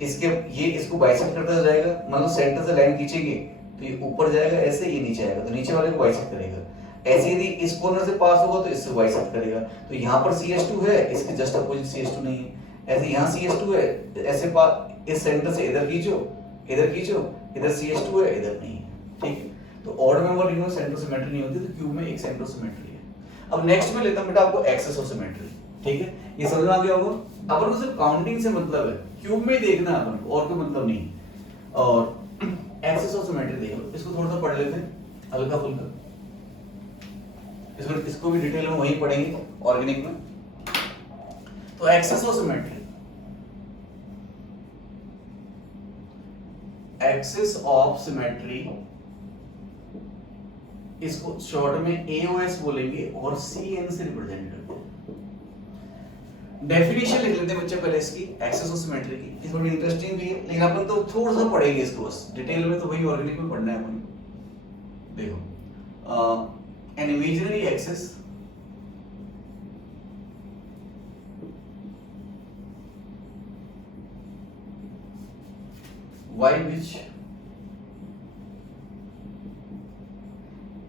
इसके ये इसको बाइसेक्ट करता जाएगा, मतलब सेंटर से लाइन खींचेंगे तो ये ऊपर जाएगा ऐसे, ये नीचे आएगा तो नीचे वाले को बाइसेक्ट करेगा। ऐसे यदि इस कॉर्नर से पास होगा तो इससे बाइसेक्ट करेगा, तो यहाँ पर CH2 है, इसके जस्ट अपोजिट CH2 नहीं है। ऐसे यहाँ CH2 है, ऐसे इस सेंटर से इधर खींचो, इधर CH2 है, इधर नहीं है। ठीक है, तो ऑड मेंबर रिंग में सेंटर सिमेट्री नहीं होती, तो क्यूब में एक सेंटर सिमेट्री है। अब नेक्स्ट में लेता हूं बेटा आपको एक्सेस ऑफ सिमेट्री। ठीक है, ये समझ में आ गया होगा। अपन को सिर्फ काउंटिंग से मतलब है, क्यूब में देखना है अपन को, और कोई मतलब नहीं। और एक्सेस ऑफ सिमेट्री देख लो, इसको थोड़ा सा पढ़ लेते हैं हल्का फुल्का, इसको भी डिटेल में वहीं पढ़ेंगे ऑर्गेनिक में। तो axis of symmetry, axis of symmetry इसको शॉर्ट में AOS बोलेंगे और CN से रिप्रेजेंट करते हैं। डेफिनेशन लिख लेते हैं बच्चे पहले इसकी, एक्सेस ऑफ सिमेट्री की। ये थोड़ी इंटरेस्टिंग भी है, लेकिन अपन तो थोड़ा सा पढ़ेंगे इसको, बस डिटेल में तो वही ऑर्गेनिक में पढ़ना है अपन। देखो, an imaginary axis by which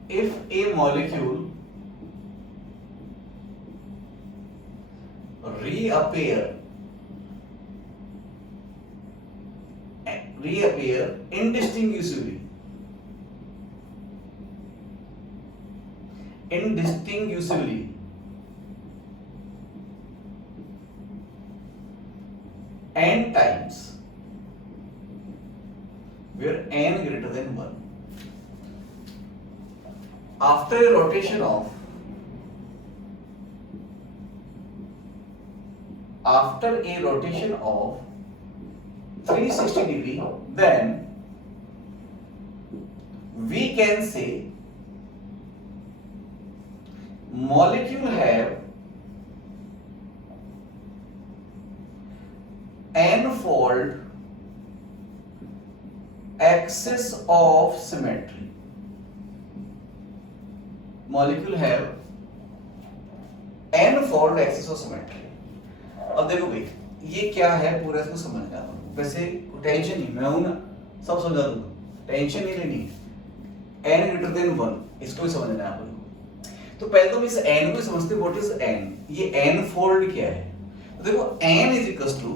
if a molecule reappear indistinguishably n times where n greater than 1 after a rotation of 360 degree, then we can say molecule have n-fold axis of symmetry. Molecule have n-fold axis of symmetry. अब देखो भाई, ये क्या है पूरा इसको समझना है। वैसे टेंशन नहीं, मैं हूं ना, सब समझा दूंगा, टेंशन नहीं लेनी है। n greater than 1 इसको भी समझना है आपको। तो पहले तो हम इस n को समझते हैं, व्हाट इज n, ये n फोल्ड क्या है। तो देखो n इज इक्वल्स टू,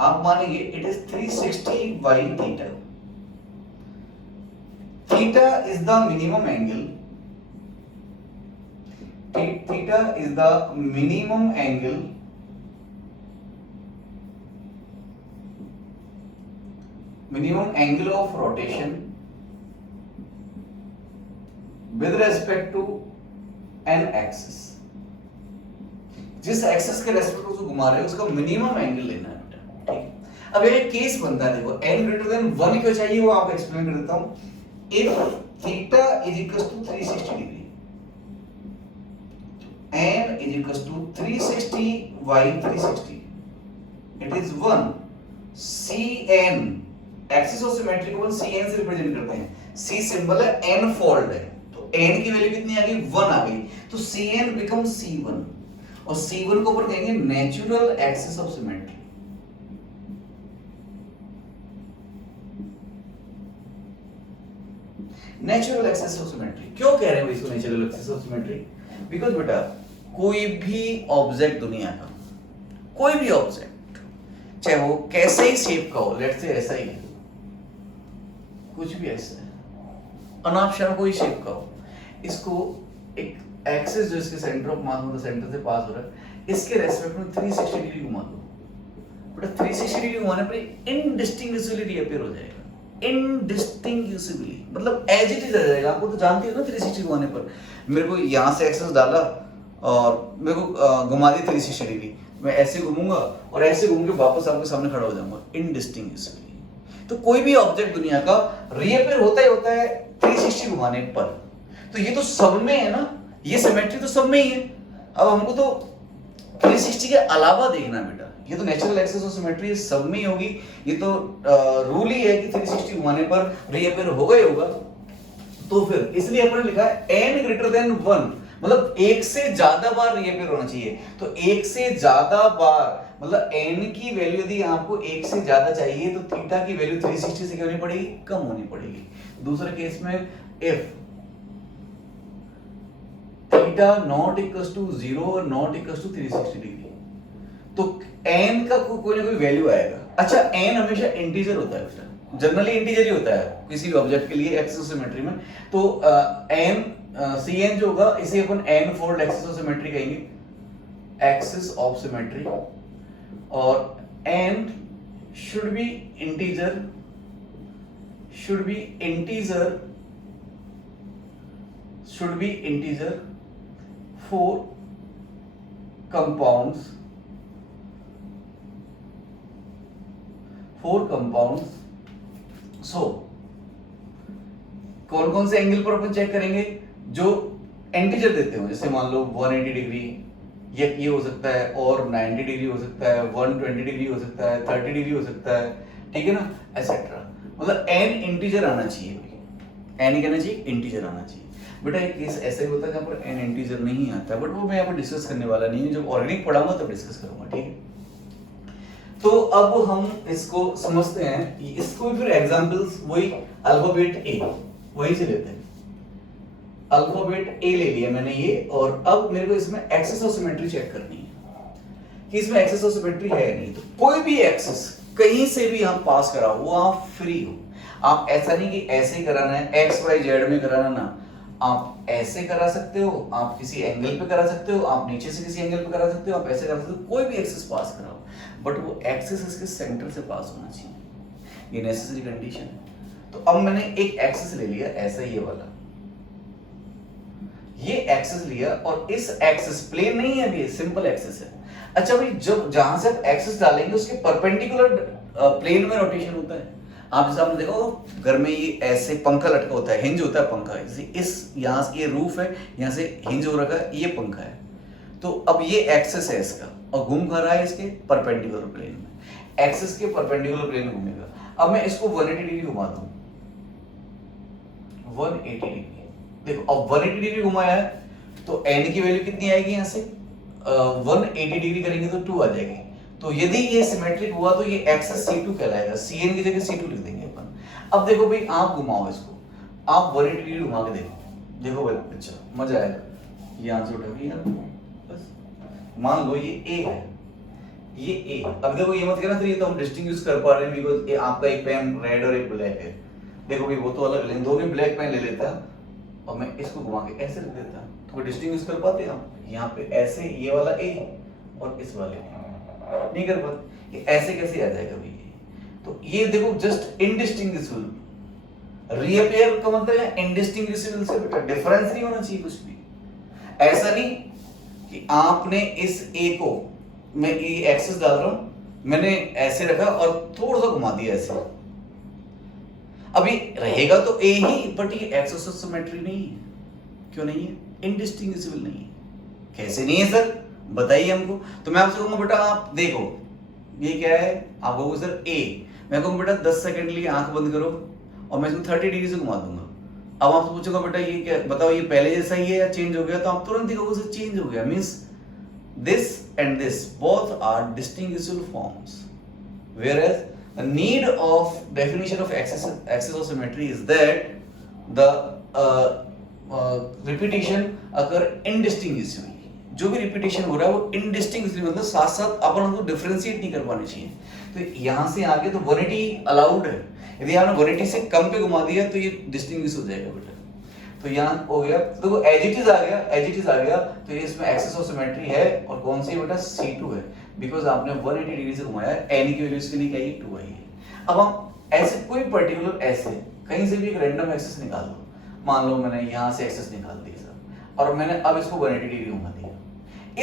आप मानेंगे it is 360 by theta. Theta is the minimum angle, theta is the minimum angle of rotation with respect to an axis। जिस एक्सिस के respect में घुमा रहे हो उसका मिनिमम एंगल लेना है बेटा, ठीक है। अब एक केस बनता है, देखो n greater than 1 क्यों चाहिए वो आपको एक्सप्लेन कर देता हूं। if theta is equals to 360 degree, n is equals to 360 by 360, it is 1 cn, axis of symmetry को cn से रिप्रेजेंट करते हैं। c सिंबल है, n फोल्ड है, तो n की वैल्यू कितनी आ गई, 1 आ गई, तो cn बिकम c1, और c1 को ऊपर कहेंगे natural axis of symmetry. Natural axis of symmetry क्यों कह रहे हैं इसको natural axis of symmetry? Because बेटा कोई भी ऑब्जेक्ट दुनिया का, कोई भी ऑब्जेक्ट, चाहे वो कैसे ही शेप का हो, लेट्स से ऐसा ही है, कुछ भी ऐसा है, अनापशा कोई शेप का हो, इसको एक एक्सिस जो इसके सेंटर ऑफ मास होता है, सेंटर से पास हो रहा है, इसके रेस्पेक्ट में 360 डिग्री घुमा दो बेटा। 360 डिग्री घुमाने पर इनडिस्टिंग्विशबली रीअपीयर हो जाएगा। इनडिस्टिंग्विशबली मतलब एज इट इज आ जाएगा। आपको तो जानते हो ना, 360 घुमाने पर मेरे को यहां से एक्सिस डाला और मेरे को घुमा दी 360 डिग्री, मैं ऐसे घूमूंगा और ऐसे घूम के वापस आपके सामने खड़ा हो जाऊंगा, इनडिस्टिंग्विशबली। तो कोई भी ऑब्जेक्ट दुनिया का रीअपीयर होता ही होता है 360 घुमाने पर। तो ये तो सब में है ना, ये सिमेट्री तो सब में ही है। अब हमको तो 360 के अलावा देखना है बेटा, ये तो नेचुरल एक्सिस ऑफ सिमेट्री सब में ही होगी, ये तो रूल ही है कि 360 घुमाने पर रीअपीयर होगा ही होगा। तो फिर इसलिए हमने लिखा है n ग्रेटर देन 1, मतलब एक से ज्यादा बार रीअपीयर होना चाहिए। तो एक से ज्यादा बार मतलब n की वैल्यू यदि आपको एक से ज्यादा चाहिए तो थीटा की वैल्यू 360 से क्या होनी पड़ेगी, कम होनी पड़ेगी। दूसरे केस में if theta not equals to 0 और नॉट इक्वल्स टू 360 डिग्री, तो n का कोई ना कोई वैल्यू आएगा। अच्छा n हमेशा इंटीजर होता है बेटा, जनरली इंटीजर ही होता है किसी भी ऑब्जेक्ट के लिए एक्सिस ऑफ सिमेट्री में। तो n cn जो होगा इसे अपन n fold axis of symmetry कहेंगे, एक्सिस ऑफ सिमेट्री, और n should be integer for compounds so कौन कौन से एंगल पर अपन चेक करेंगे जो इंटीजर देते हो, जैसे मान लो 180 डिग्री, ये हो सकता है, और 90 डिग्री हो सकता है, 120 डिग्री हो सकता है, 30 डिग्री हो सकता है, ठीक है ना, एसेट्रा। मतलब एन इंटीजर आना चाहिए भाई, एन क्या आना चाहिए, इंटीजर आना चाहिए। बेटा एक केस ऐसा ही होता है जहाँ पर एन इंटीजर नहीं आता, बट वो मैं यहाँ पर डिस्कस करने वाला नहीं हूँ, जब ऑर्गेनिक पढ़ाऊंगा तब डिस्कस करूंगा, ठीक है। तो अब हम इसको समझते हैं, इसको फिर एग्जांपल्स वही अल्फाबेट ए वही से लेते हैं। अल्फाबेट ए ले लिया मैंने ये, और अब मेरे को इसमें एक्सेस ऑफ सिमेट्री चेक करनी है कि इसमें एक्सेस ऑफ सिमेट्री है या नहीं। तो कोई भी एक्सेस कहीं से भी आप पास कराओ, वो आप फ्री हो। आप ऐसा नहीं कि ऐसे ही कराना है, एक्स वाई जेड में कराना ना, आप ऐसे करा सकते हो, आप किसी एंगल पे करा सकते हो, आप नीचे से किसी एंगल पे करा सकते हो, आप ऐसे करा सकते हो, कोई भी एक्सेस पास कराओ, बट वो एक्सेस इसके सेंटर से पास होना चाहिए, ये नेसेसरी कंडीशन है। तो अब मैंने एक एक्सेस ले लिया ऐसा, ये वाला, ये एक्सेस लिया, और इस एक्सेस प्लेन नहीं है, अभी सिंपल एक्सेस है। अच्छा भाई, जब जहां से आप एक्सेस डालेंगे उसके परपेंडिकुलर प्लेन में रोटेशन होता है। आप जैसे आपने देखो घर में ये ऐसे पंखा लटका होता है, हिंज होता है पंखा, इस यहाँ से ये रूफ है, यहाँ से हिंज हो रखा है, ये पंखा है। तो अब ये एक्सेस है इसका, और घूम खा रहा है इसके परपेंडिकुलर प्लेन में, एक्सेस के परपेंडिकुलर प्लेन में घूमेगा। अब मैं इसको 180 डिग्री घुमा दूं, 180 डिग्री, देखो अब 180 डिग्री घुमाया है, तो n की वैल्यू कितनी आएगी, यहाँ से 180 डिग्री करेंगे तो 2 आ जाएगी। तो यदि ये सिमेट्रिक हुआ तो ये एक्सेस C2 कहलाएगा, Cn की जगह C2 लिख देंगे अपन। अब देखो भाई, आप घुमाओ इसको, आप 180 डिग्री घुमा के देखो, देखो भाई अच्छा मजा आएगा। ये आंसर उठा के यार, बस मान लो ये A है, ये A। अब देखो ये मत कहना फिर ये तो हम डिस्टिंग्विश कर पा रहे हैं, बिकॉज़ ये आपका एक पेन रेड और एक ब्लैक है। देखो भाई वो तो अलग लें, दो भी ब्लैक पेन ले लेता और मैं इसको घुमा के ऐसे लिख देता, तो डिस्टिंग्विश कर पाते हम यहाँ पे ऐसे, ये वाला A और इस वाले नहीं कर पाते, ये ऐसे कैसे आ जाएगा भाई। तो ये देखो जस्ट इनडिस्टिंग्विशेबल, रीअपीयर का मतलब है इनडिस्टिंग्विशेबल से बेटा डिफरेंस नहीं होना चाहिए कुछ भी। ऐसा नहीं कि आपने इस A को, मैं ये एक्सेस डाल रहा हूं, मैंने ऐसे रखा और थोड़ा सा घुमा दिया ऐसे, अभी रहेगा तो A ही, बट ये एक्सेस ऑफ सिमेट्री नहीं है। क्यों नहीं है? इनडिस्टिंग्विशेबल नहीं है। कैसे नहीं है सर, बताइए हमको। तो मैं आपसे कहूंगा बेटा आप देखो ये क्या है, आप कहोगे सर A, मैं कहूंगा बेटा 10 सेकंड लिए आंख बंद करो और मैं इसको 30 डिग्री से घुमा दूंगा। अब आपसे पूछूंगा बेटा ये क्या, बताओ ये पहले जैसा ही है या चेंज हो गया, तो आप तुरंत ही कहोगे सर चेंज हो गया, means this and this both are distinguishable forms, whereas the need of definition of axis of symmetry is that the repetition occur indistinguishably। जो भी रिपीटेशन हो रहा है वो indistinguishably, मतलब साथ साथ अपन उनको डिफरेंशिएट नहीं कर पाने चाहिए। तो यहाँ से आगे तो 180 अलाउड है, यदि आपने 180 से कम पे घुमा दिया तो ये डिस्टिंग्विश हो जाएगा बेटा। तो यहाँ हो गया, देखो एज इट इज आ गया, एज इट इज आ गया, तो ये इसमें एक्सेस ऑफ सिमेट्री है, और कौन सी बेटा C2 है, बिकॉज आपने 180 डिग्री से घुमाया है, n की वैल्यू इसके लिए क्या है 2 आई है। अब हम ऐसे कोई पर्टिकुलर ऐसे कहीं से भी एक रैंडम एक्सेस निकाल लो, मान लो मैंने यहाँ से एक्सेस निकाल दिया सर, और मैंने अब इसको 180 डिग्री घुमा दिया,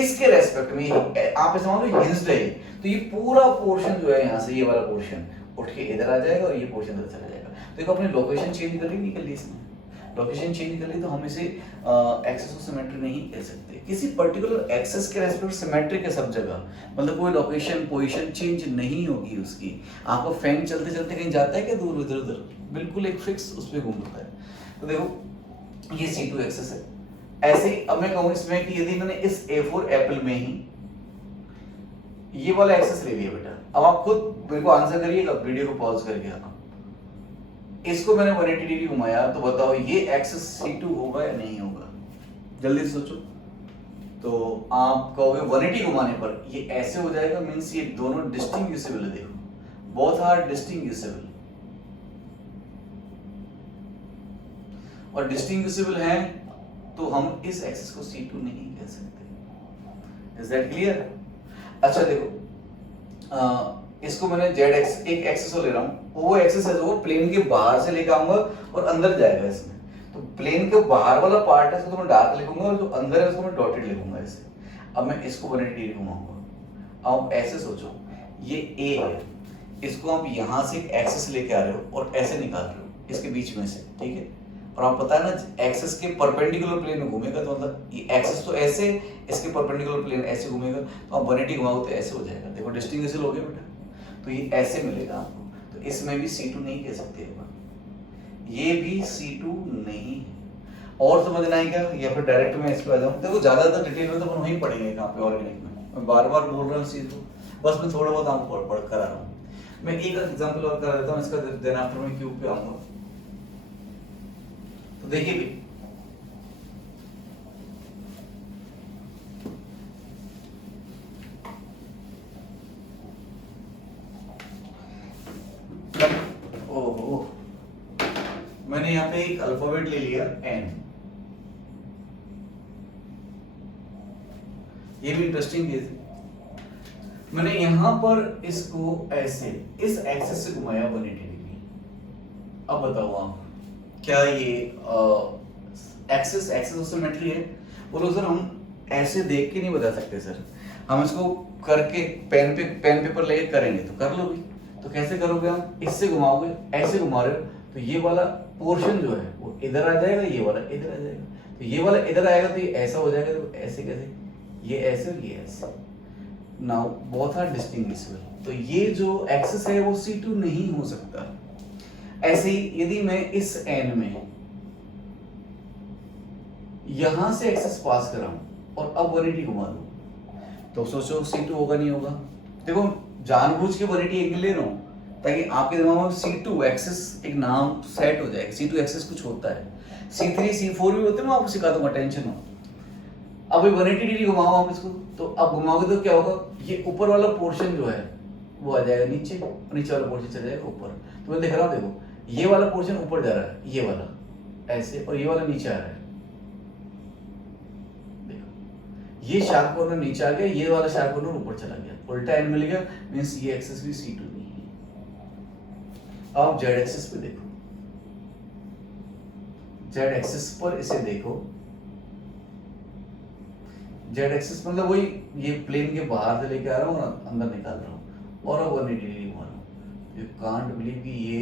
इसके रेस्पेक्ट में आप ऐसे मान लो हिंज्ड है, तो ये पूरा पोर्शन जो है यहाँ से ये वाला पोर्शन उठ के इधर आ जाएगा और ये पोर्शन इधर चला जाएगा। देखो अपनी लोकेशन चेंज कर ली, निकल ली इसमें लोकेशन चेंज कर ली, तो हम इसे एक्सेस ऑफ सिमेट्री नहीं कह सकते। किसी पर्टिकुलर एक्सेस के रेस्पेक्ट सिमेट्रिक है सब जगह, मतलब कोई लोकेशन पोजीशन चेंज नहीं होगी उसकी। आपको फैन चलते चलते कहीं जाता है क्या दूर इधर उधर, बिल्कुल एक फिक्स उस पर घूमता है। तो देखो ये C2 एक्सेस है। ऐसे ही अब मैं कहूँ इसमें कि यदि मैंने इस A4 एप्पल में ही ये वाला एक्सेस ले लिया बेटा, अब आप खुद मेरे को आंसर करिएगा वीडियो को पॉज करके। इसको मैंने 180 डिग्री घुमाया, तो बताओ ये एक्सेस C2 होगा या नहीं होगा, जल्दी सोचो। तो आप कहोगे 180 घुमाने पर ये ऐसे हो जाएगा, मींस ये दोनों डिस्टिंग्विशेबल है, देखो बोथ आर डिस्टिंग्विशेबल, और डिस्टिंग्विशेबल हैं तो हम इस एक्सेस को C2 नहीं कह सकते। Is that clear? अच्छा देखो इसको मैंने जेड एक्स एक एक्सेस ले रहा हूँ, वो एक्सेस है जो वो प्लेन के बाहर से लेकर आऊंगा और अंदर जाएगा इसमें, तो प्लेन के बाहर वाला पार्ट है इसको तो मैं डार्क लिखूंगा, और जो अंदर है उसको मैं डॉटेड लिखूंगा ऐसे। अब मैं इसको 180 डिग्री घुमाऊंगा। अब ऐसे सोचो ये A है, इसको आप यहाँ से एक एक्सेस लेके आ रहे हो और ऐसे निकाल रहे हो इसके बीच में से, ठीक है। और आप पता है ना एक्सिस के परपेंडिकुलर प्लेन में घूमेगा तो मतलब ये एक्सिस तो ऐसे, इसके परपेंडिकुलर प्लेन ऐसे घूमेगा, तो आप 180 घुमाओगे तो ऐसे हो जाएगा। देखो डिस्टिंग्विशल हो गया बेटा, तो ये ऐसे मिलेगा आपको, तो इसमें भी C2 नहीं कह सकते, ये भी C2 नहीं है। और समझना है क्या, या फिर डायरेक्ट में इस पे आ जाऊँ? देखो ज्यादातर डिटेल में तो अपन वहीं पढ़ेंगे कहाँ पे, ऑर्गेनिक में। मैं बार बार बोल रहा हूँ इस चीज को, बस मैं थोड़ा बहुत आपको पढ़ कर आ रहा हूँ। मैं एक एग्जांपल और कर देता हूँ इसका, देन आफ्टर मैं क्यूब पे आऊंगा। तो देखिए भी ओहो, मैंने यहाँ पे एक अल्फाबेट ले लिया N। ये भी इंटरेस्टिंग केस है। मैंने यहां पर इसको ऐसे इस एक्सिस से घुमाया 180 डिग्री। अब बताओ आप, क्या ये एक्सिस ऑफ सिमेट्री है? बोलो सर हम ऐसे देख के नहीं बता सकते सर, हम इसको करके पेन पेपर लेके करेंगे तो कर लो भी। तो कैसे करोगे आप? इससे घुमाओगे, ऐसे घुमा रहे हो तो ये वाला पोर्शन जो है वो इधर आ जाएगा, ये वाला इधर आ जाएगा, तो ये वाला इधर आएगा तो ये ऐसा हो जाएगा। तो ऐसे कैसे, ये ऐसे और ये ऐसे। नाउ बोथ आर डिस्टिंग्विशेबल, तो ये जो एक्सिस है वो C2 नहीं हो सकता। ऐसे ही यदि मैं इस N में यहां से एक्सिस पास कराऊं और अब 180 घुमा दूं तो सोचो C2 होगा नहीं होगा? देखो जानबूझ के 180 एंगल ले रहा हूं ताकि आपके दिमाग में C2 एक्सिस एक नाम सेट हो जाएगा। C2 एक्सिस कुछ होता है, C3 C4 भी होते हैं, मैं आपको सिखा दूंगा, टेंशन हो। अब 180 डिग्री घुमाओ आप इसको, तो अब घुमाओगे तो क्या होगा, ये ऊपर वाला पोर्शन जो है वो आ जाएगा नीचे और नीचे वाला पोर्शन चला जाएगा ऊपर। तो मैं दिख रहा हूँ, देखो ये वाला पोर्शन ऊपर जा रहा है, ये वाला ऐसे, और ये वाला नीचे आ रहा है। देखो ये शार्प कॉर्नर नीचे आ गया, ये वाला शार्प कॉर्नर ऊपर चला गया, उल्टा एंड मिल गया, मींस ये एक्सिस भी C2 नहीं है। अब जेड एक्सिस पे देखो, जेड एक्सिस पर इसे देखो, जेड एक्सिस मतलब वही ये प्लेन के बाहर से लेके आ रहा हूँ और अंदर निकाल रहा हूँ और अब 180 डिग्री घुमा रहा हूँ। यू कांट बिलीव कि ये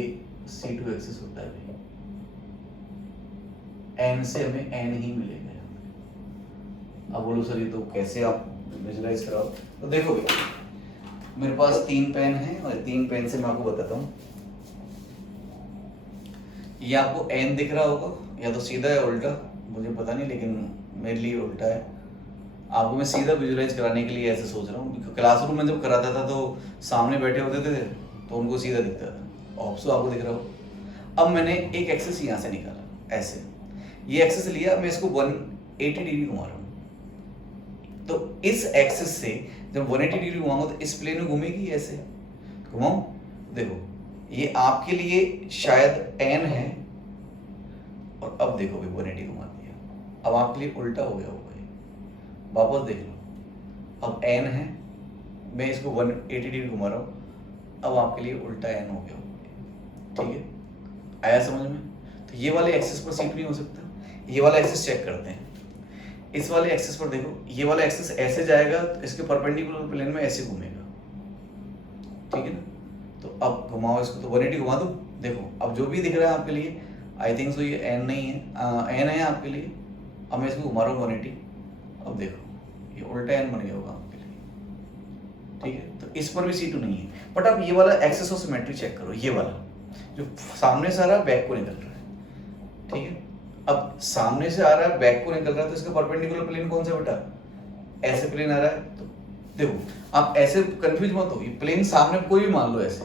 C2 एक्सिस होता है भाई। N से हमें N ही मिलेगा। अब बोलो सर ये तो कैसे आप विजुलाइज कराओ? तो देखो भाई मेरे पास 3 पेन है और 3 पेन से मैं आपको बताता हूँ। ये आपको N दिख रहा होगा, या तो सीधा है उल्टा मुझे पता नहीं, लेकिन मेरे लिए उल्टा है। आपको मैं सीधा विजुलाइज कराने के लिए ऐसे सोच रहा हूँ। क्लासरूम में जब कराता था तो सामने बैठे होते थे तो उनको सीधा दिखता था, ऑप्सो आपको दिख रहा हो। अब मैंने एक एक्सिस यहाँ से निकाला ऐसे, ये एक्सिस लिया, मैं इसको 180 डिग्री घुमा रहा हूँ। तो इस एक्सिस से जब 180 डिग्री घुमाऊंगा तो इस प्लेन में घूमेगी ऐसे, घुमाऊं? देखो ये आपके लिए शायद N है और अब देखो भाई 180 घुमा दिया, अब आपके लिए उल्टा हो गया होगा। वापस देख लो, अब N है, मैं इसको 180 डिग्री घुमा रहा हूँ, अब आपके लिए उल्टा N हो गया होगा। ठीक है, आया समझ में? तो ये वाले एक्सिस पर C2 नहीं हो सकता। ये वाला एक्सिस चेक करते हैं, इस वाले एक्सिस पर देखो, ये वाला एक्सिस ऐसे जाएगा तो इसके परपेंडिकुलर प्लेन में ऐसे घूमेगा। ठीक है ना? तो अब घुमाओ इसको, तो 180 घुमा दो। देखो अब जो भी दिख रहा है आपके लिए, आई थिंक सो ये N नहीं है, N है आपके लिए। अब मैं इसको घुमा रहा हूँ 180, अब देखो ये उल्टा N बन गया होगा आपके लिए। ठीक है, तो इस पर भी C2 नहीं है। बट अब ये वाला एक्सिस ऑफ सिमेट्री चेक करो, ये वाला जो सामने से आ रहा है बैक को निकल रहा है। ठीक है, अब सामने से आ रहा है बैक को निकल रहा है, तो इसका परपेंडिकुलर प्लेन कौन सा बेटा? ऐसे प्लेन आ रहा है। तो देखो आप ऐसे कंफ्यूज मत हो, ये प्लेन सामने कोई भी मान लो ऐसे,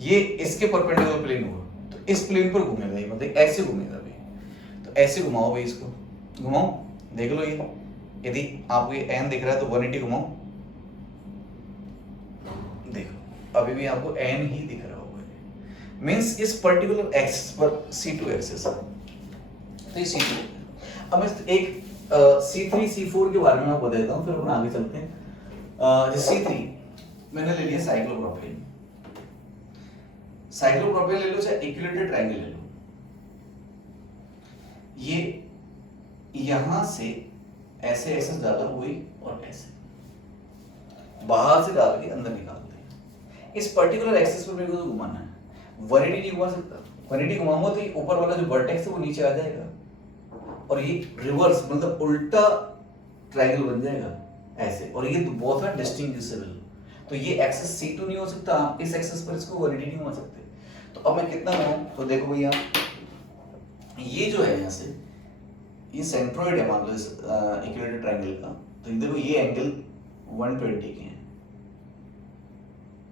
ये इसके परपेंडिकुलर प्लेन होगा तो इस प्लेन पर घूमेगा, ये मतलब ऐसे घूमेगा भाई। तो ऐसे घुमाओ भाई, इसको घुमाओ, देख लो ये, यदि आपको ये N दिख रहा है तो 180 घुमाओ, देखो अभी भी आपको N ही दिख रहा होगा, मींस इस पर्टिकुलर एक्सिस पर C2 एक्सिस है, तो ये C2। अब मैं एक C3 C4 के बारे में आपको बताता हूँ, फिर अपन आगे चलते हैं। C3 मैंने ले लिया साइक्लोप्रोपेन, साइक्लोप्रोपेन ले लो चाहे इक्विलेटरल ट्रायंगल ले लो, ये यहां से ऐसे एक्सेस डाला हुई और ऐसे बाहर से डाल के अंदर निकालते हैं। इस पर्टिकुलर एक्सेस पर मेरे को तो घुमाना है, 180 नहीं घुमा सकता, 180 घुमाऊंगा तो ये ऊपर वाला जो वर्टेक्स है वो नीचे आ जाएगा, और ये रिवर्स मतलब उल्टा ट्रायंगल बन जाएगा ऐसे, और ये बहुत है डिस्टिंग्विशेबल। तो ये एक्सेस C2 नहीं हो सकता, आप इस एक्सेस पर इसको 180 नहीं घुमा सकते। तो अब मैं कितना बनाऊं, तो देखो भैया ये जो है यहाँ से ये सेंट्रोइड है मान लो इस इक्विलेटरल ट्रायंगल का, तो देखो ये एंगल 120 के हैं।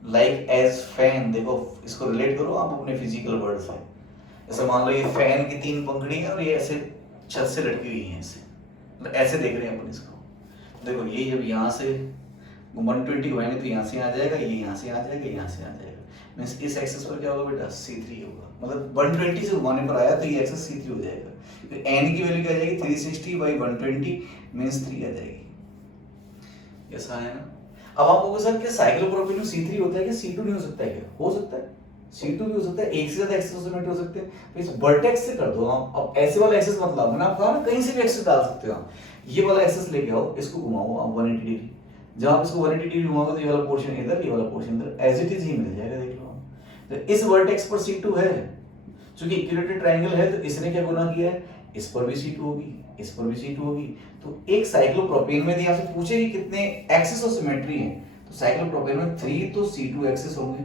लाइक एज फैन, देखो इसको रिलेट करो आप अपने फिजिकल वर्ड से। जैसे मान लो ये फैन की 3 पंखड़ी है और ये ऐसे छत से लटकी हुई है ऐसे, मतलब ऐसे देख रहे हैं अपन इसको। देखो ये जब यहाँ से 120 घुमाएंगे तो यहाँ से आ जाएगा, ये यहाँ से आ जाएगा, यहाँ से आ जाएगा। मीन्स इस एक्सेस पर क्या होगा बेटा, C3 होगा। मतलब 120 से घुमाने पर आया तो ये एक्सेस C3 हो जाएगा। तो n की वैल्यू क्या आ जाएगी, 360/120 मीन्स 3 आ जाएगी। ऐसा है ना। अब आप लोगों के साथ क्या साइक्लोप्रोपेनॉल C3 होता है क्या, C2 नहीं हो सकता है क्या? हो सकता है, C2 भी हो सकता है, एक से ज्यादा एक्सेस सिमेट्री हो सकते हैं। तो इस वर्टेक्स से कर दो आप। अब ऐसे वाला एक्सेस मतलब मैंने आपको कहा ना कहीं से भी एक्सेस डाल सकते हो आप। ये वाला एक्सेस लेके आओ, इसको घुमाओ आप 180 डिग्री। जब आप इसको 180 डिग्री घुमाओगे तो ये वाला पोर्शन इधर, ये वाला पोर्शन इधर, एज इट इज ही मिल जाएगा। देख लो तो इस वर्टेक्स पर C2 है, क्योंकि इक्विलेटरल ट्रायंगल है तो इसने क्या गुना किया है, इस पर भी C2 होगी, इस पर भी C2 होगी। तो एक साइक्लोप्रोपेन में यदि आपसे पूछे कि कितने एक्सेस ऑफ सिमेट्री है, तो साइक्लोप्रोपेन में 3 तो C2 एक्सेस होंगे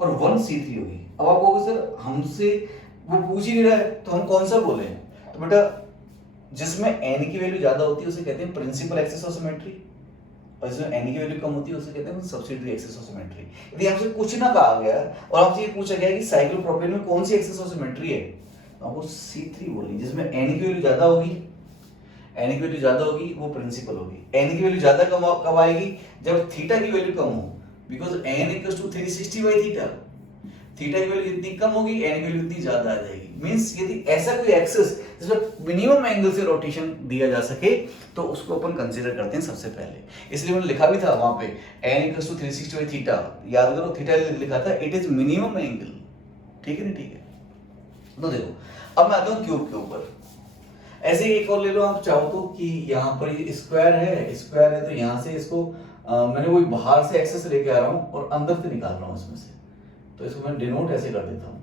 और 1 C3 होगी। अब आप कहोगे सर हमसे वो पूछ ही नहीं रहा है तो हम कौन सा बोले? तो बेटा जिसमें n की वैल्यू ज्यादा होती है उसे कहते हैं प्रिंसिपल एक्सेस ऑफ सिमेट्री, और जिसमें n की वैल्यू कम होती है उसे कहते हैं सब्सिडियरी एक्सेस ऑफ सिमेट्री। यदि आपसे कुछ ना कहा गया और आपसे ये पूछा गया कि साइक्लोप्रोपेन में कौन सी एक्सेस ऑफ सिमेट्री है, तो आपको C3 बोलेंगे। जिसमें n की वैल्यू ज्यादा होगी, n की वैल्यू ज्यादा होगी वो प्रिंसिपल होगी। n की वैल्यू ज्यादा कब आएगी, जब थीटा की वैल्यू कम हो, बिकॉज n = 360/थीटा। थीटा की वैल्यू जितनी कम होगी n की वैल्यू उतनी ज्यादा आ जाएगी। मींस यदि ऐसा कोई एक्सेस जिसमें मिनिमम एंगल से रोटेशन दिया जा सके तो उसको अपन कंसीडर करते हैं सबसे पहले। इसलिए मैंने लिखा भी था वहां पे n = 360/थीटा। याद करो थीटा लिखा था, इट इज मिनिमम एंगल। ठीक है ना, ठीक है। तो देखो अब मैं आता हूं क्यूब के ऊपर। ऐसे ही एक और ले लो आप चाहो तो, कि यहाँ पर ये स्क्वायर है तो यहाँ से इसको मैंने वही बाहर से एक्सेस लेके आ रहा हूँ और अंदर से निकाल रहा हूँ इसमें से, तो इसको मैं डिनोट ऐसे कर देता हूँ।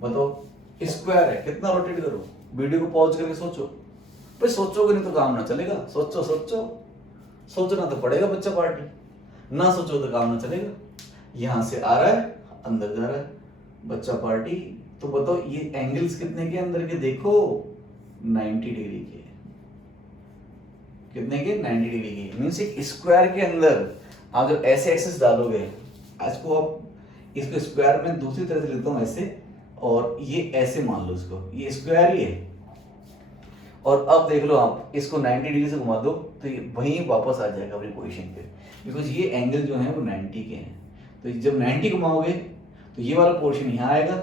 बताओ स्क्वायर है, कितना रोटेट करो, वीडियो को पॉज करके सोचो। भाई सोचोगे नहीं तो काम ना चलेगा। सोचो सोचो, सोचना तो पड़ेगा बच्चा पार्टी, ना सोचो तो काम ना चलेगा। यहाँ से आ रहा है अंदर जा रहा है बच्चा पार्टी। तो बताओ ये एंगल्स कितने के अंदर के, देखो 90 डिग्री के। कितने के, 90 डिग्री के। मीन्स एक स्क्वायर के अंदर आप जब ऐसे एक्सेस डालोगे, आज को आप इसको स्क्वायर में दूसरी तरह से लेता हूं ऐसे, और ये ऐसे मान लो इसको, ये स्क्वायर ही है। और अब देख लो आप इसको 90 डिग्री से घुमा दो तो ये वहीं वापस आ जाएगा अपनी पोजीशन पे, बिकॉज ये एंगल जो है वो 90 के हैं। तो जब 90 घुमाओगे तो ये वाला पोर्शन यहाँ आएगा,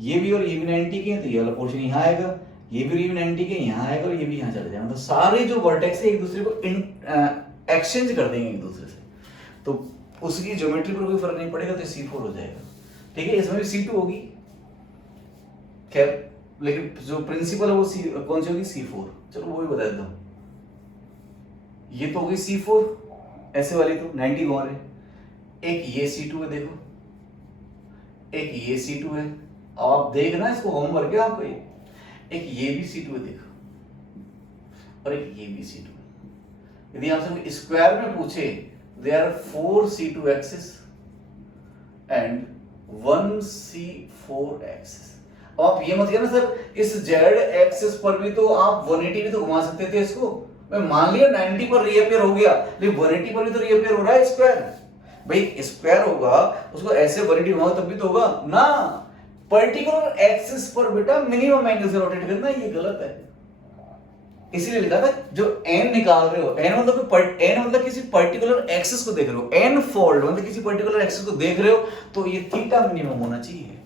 ये भी और ये भी 90 के हैं, तो ये वाला पोर्शन यहाँ आएगा, ये भी 90 के यहाँ आएगा और ये भी यहाँ चला जाएगा। तो सारे जो वर्टेक्स है एक दूसरे को एक्सचेंज कर देंगे एक दूसरे से, तो उसकी ज्योमेट्री पर कोई फर्क नहीं पड़ेगा, तो C4 हो जाएगा। ठीक है, इसमें भी C2 होगी खैर, लेकिन जो प्रिंसिपल है वो कौन सी होगी, C4। चलो वो भी बता देता हूँ। ये तो होगी C4 ऐसे वाली, तो 90 घुमा रहे। एक ये C2 है, देखो एक ये C2 है। अब आप देखना इसको होमवर्क है आपको। एक ये भी C2 है देखो, और एक ये भी C2 है। यदि आपसे स्क्वायर में पूछे, there are 4 C2 axis and 1 C4 axis। आप ये मत कहना सर इस z एक्सिस पर भी तो आप 180 भी तो घुमा सकते थे इसको। मैं मान लिया 90 पर रीअपियर हो गया, लेकिन 180 पर भी तो रीअपियर हो रहा है स्क्वायर। भाई स्क्वायर होगा उसको ऐसे 180 घुमाओ तब भी तो होगा ना। पर्टिकुलर एक्सिस पर बेटा मिनिमम एंगल से रोटेट करना, ये गलत है। इसीलिए लिखा था जो n निकाल रहे हो, n मतलब किसी पर्टिकुलर एक्सिस को देख रहे हो, n फोल्ड मतलब किसी पर्टिकुलर एक्सिस को देख रहे हो, तो ये थीटा मिनिमम होना चाहिए।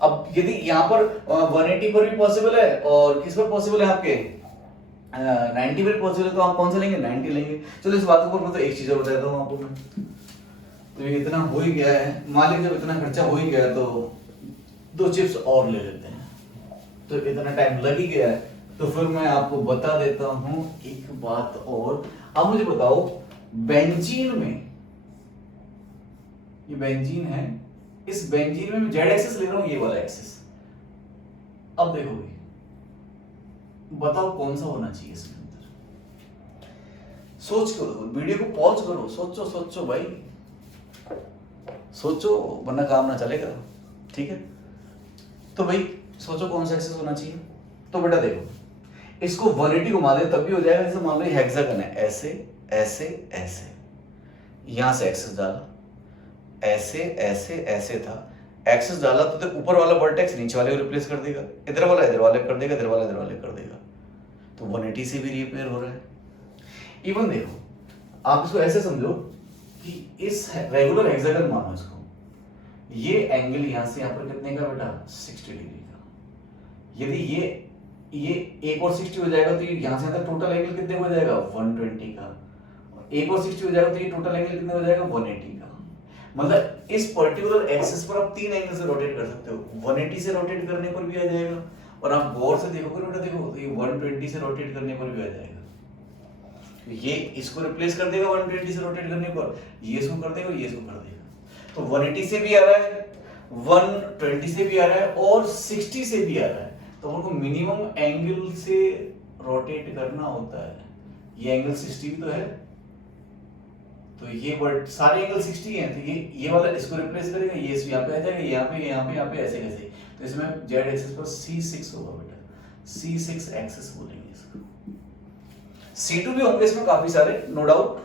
अब यदि यहाँ पर 180 पर भी पॉसिबल है और किस पर पॉसिबल है, आपके 90 पर पॉसिबल है, तो आप कौन सा लेंगे, 90 लेंगे। चलो इस बात के ऊपर मैं तो एक चीज और बता देता हूँ आपको मैं। तो ये इतना हो ही गया है, मालिक जब इतना खर्चा हो ही गया तो 2 चिप्स और ले लेते हैं। तो इतना टाइम लग ही गया है, तो फिर मैं आपको बता देता हूं एक बात और। अब मुझे बताओ बेंजीन में, ये बेंजीन है इस बेंजीन में जेड एक्सिस ले रहा हूं, ये वाला एक्सिस। अब देखोगे, बताओ कौन सा होना चाहिए इसके अंदर। सोच के देखो, वीडियो को पॉज करो, सोचो सोचो भाई, सोचो, वरना काम ना चलेगा। ठीक है, तो भाई सोचो कौन सा एक्सिस होना चाहिए। तो बेटा देखो, इसको 180 घुमा दे तब भी हो जाएगा। जैसे मान लो हेक्सागन है, ऐसे ऐसे ऐसे, यहां से एक्सिस डाला, ऐसे ऐसे ऐसे था, एक्सिस डाला तो ऊपर वाला वर्टेक्स नीचे वाले को रिप्लेस कर देगा, इधर वाला कर देगा, इधर वाला कर देगा, तो 180 से भी रिपेयर हो रहा है। इवन देखो, आप इसको ऐसे समझो कि इस रेगुलर हेक्सागन मानो इसको, ये एंगल यहां से यहां पर कितने का बेटा, 60 डिग्री का। यदि ये एक और 60 हो जाएगा तो ये यहां से तक टोटल एंगल कितने हो जाएगा, 120 का। एक और 60 हो जाएगा तो ये टोटल एंगल कितना हो जाएगा, 180 का। मतलब इस पर्टिकुलर एक्सिस पर आप 3 एंगल से रोटेट कर सकते हो। 180 से रोटेट करने पर भी आ जाएगा, और आप गौर से देखोगे बेटा, देखो तो ये 120 से रोटेट करने पर भी आ जाएगा। ये इसको रिप्लेस कर देगा 120 से रोटेट करने पर, ये इसको कर देगा, ये इसको कर देगा। तो 180 से भी आ रहा है, 120 से भी आ रहा है, और 60 से भी आ रहा है। तो उनको मिनिमम एंगल से रोटेट करना होता है। ये एंगल 60 भी तो है, तो ये वर्ड सारे एंगल 60 हैं, तो ये वाला इसको रिप्लेस करेगा, ये यहाँ पे आ जाएगा, यहाँ पे ऐसे कैसे। तो इसमें जेड एक्सिस पर C6 होगा बेटा, C6 एक्सिस बोलेंगे इसको। C2 भी होंगे इसमें काफी सारे, नो डाउट।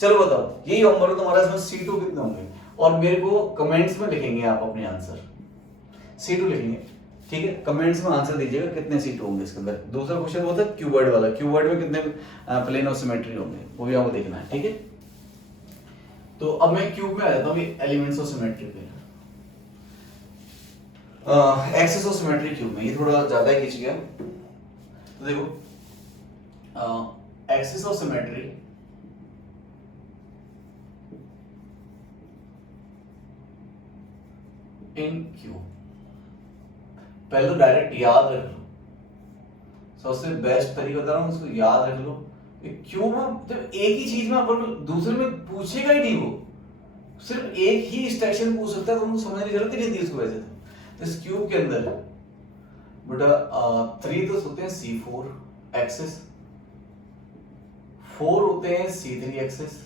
चलो बताओ, यही होमवर्क तुम्हारा, इसमें C2 कितने होंगे, और मेरे को कमेंट्स में लिखेंगे आप अपने आंसर। C2 लिखेंगे, ठीक है, कमेंट्स में आंसर दीजिएगा कितने C2 होंगे इसके अंदर। दूसरा क्वेश्चन होता है क्यूबॉइड वाला, क्यूबॉइड में कितने प्लेन ऑफ सिमेट्री होंगे, वो भी आपको देखना है। ठीक है, तो अब मैं क्यूब में आ जाता हूँ, एलिमेंट्स ऑफ सिमेट्री पे। एक्सिस ऑफ सिमेट्री क्यूब में, ये थोड़ा ज्यादा ही खींच गया। तो देखो, axis of symmetry in cube, पहले तो डायरेक्ट याद रख लो, सबसे बेस्ट तरीका बता रहा हूं, उसको याद रख लो। क्यूब में जब एक ही चीज में अपन दूसरे में पूछेगा ही नहीं, वो सिर्फ एक ही इंस्ट्रक्शन पूछ सकता है, तो उनको समझने की जरूरत ही नहीं थी उसको। वैसे तो इस क्यूब के अंदर बेटा 3 तो होते हैं C4 एक्सिस, 4 होते हैं C3 एक्सिस,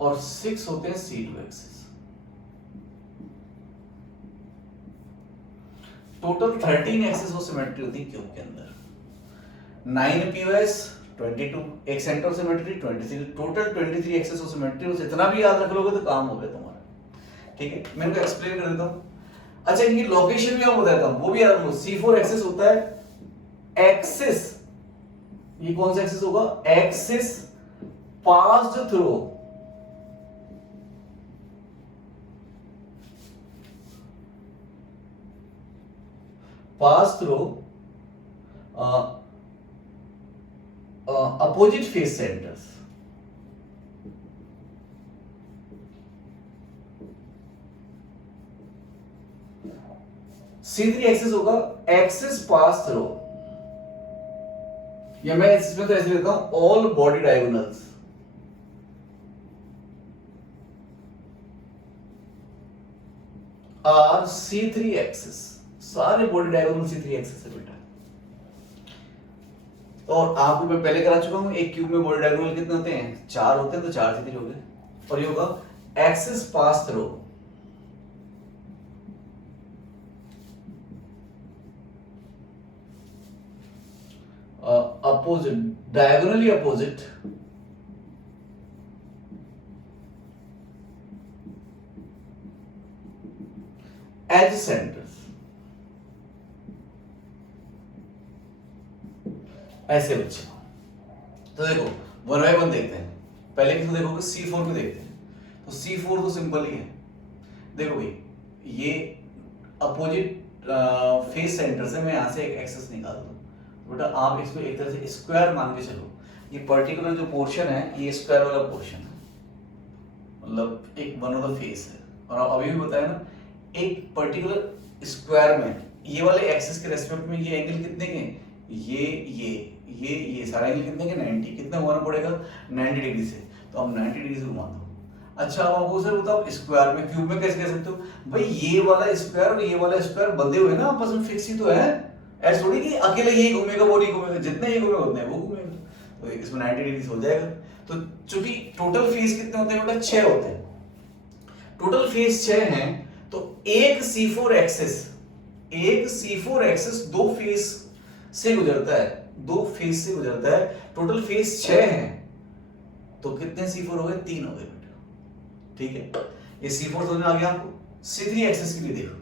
और 6 होते हैं C2 axis. Total 13 axis of symmetry होती है क्यूब के अंदर। 9 POS 22, एक centre of symmetry 23, total 23 axis of symmetry. उस इतना भी याद रख लोगे तो काम हो गया तुम्हारा। ठीक है, मैं इनको एक्सप्लेन कर देता हूं। अच्छा, इनकी लोकेशन भी मैं बताता हूं, वो भी याद रखो। C4 एक्सिस होता है एक्सिस, ये कौन सा एक्सिस होगा, axis passed through opposite face centers। C3 axis होगा एक्सिस पास थ्रू, या मैं इसमें तो ऐसे लिखता हूं, all body diagonals are C3 axis. सारे बॉडी डायगोनल C3 एक्सिस है बेटा। और आपको मैं पहले करा चुका हूं, एक क्यूब में बॉडी डायगोनल कितने होते हैं, 4 होते हैं, तो 4 C3 हो गए। और ये होगा axis pass through opposite, diagonally opposite edge centres. ऐसे बच्चे, तो देखो 1 by 1 देखते हैं। पहले किसको देखोगे, C4 को देखते हैं। तो C4 तो सिंपल ही है, देखो भाई, ये अपोजिट फेस सेंटर से मैं यहां से एक एक्सिस निकाल दूं, तो बेटा आप इसको एक तरह से स्क्वायर मान के चलो। ये पर्टिकुलर जो पोर्शन है, ये स्क्वायर वाला पोर्शन है, मतलब एक वन ऑफ द फेस है। और आप अभी भी बताया ना, एक पर्टिकुलर स्क्वायर में ये वाले एक्सिस के रेस्पेक्ट में ये एंगल कितने के, ये सारा एंगल कितने के, 90। कितना होना पड़ेगा, 90 डिग्री से। तो हम 90 डिग्री से घुमा दो। अच्छा अब आपको सर बताओ स्क्वायर में क्यूब में कैसे कह सकते हो भाई, ये वाला स्क्वायर और ये वाला स्क्वायर बंधे हुए ना आपस में, फिक्स ही तो है। ऐसा थोड़ी कि अकेले ये घूमेगा वो नहीं घूमेगा, जितने ये घूमेगा उतने वो घूमेगा, तो इसमें 90 डिग्री हो जाएगा। तो चूंकि टोटल फेज कितने होते हैं बेटा, 6 होते हैं, टोटल फेज 6 हैं, तो एक C4 एक्सिस, एक C4 एक्सिस दो फेज से गुजरता है, दो फेज से गुजरता है, टोटल फेज 6 हैं, तो कितने C4 हो गए, 3 हो गए बेटा, ठीक है। ये C4 समझ में आ गया आपको। C3 एक्सिस के लिए देखो,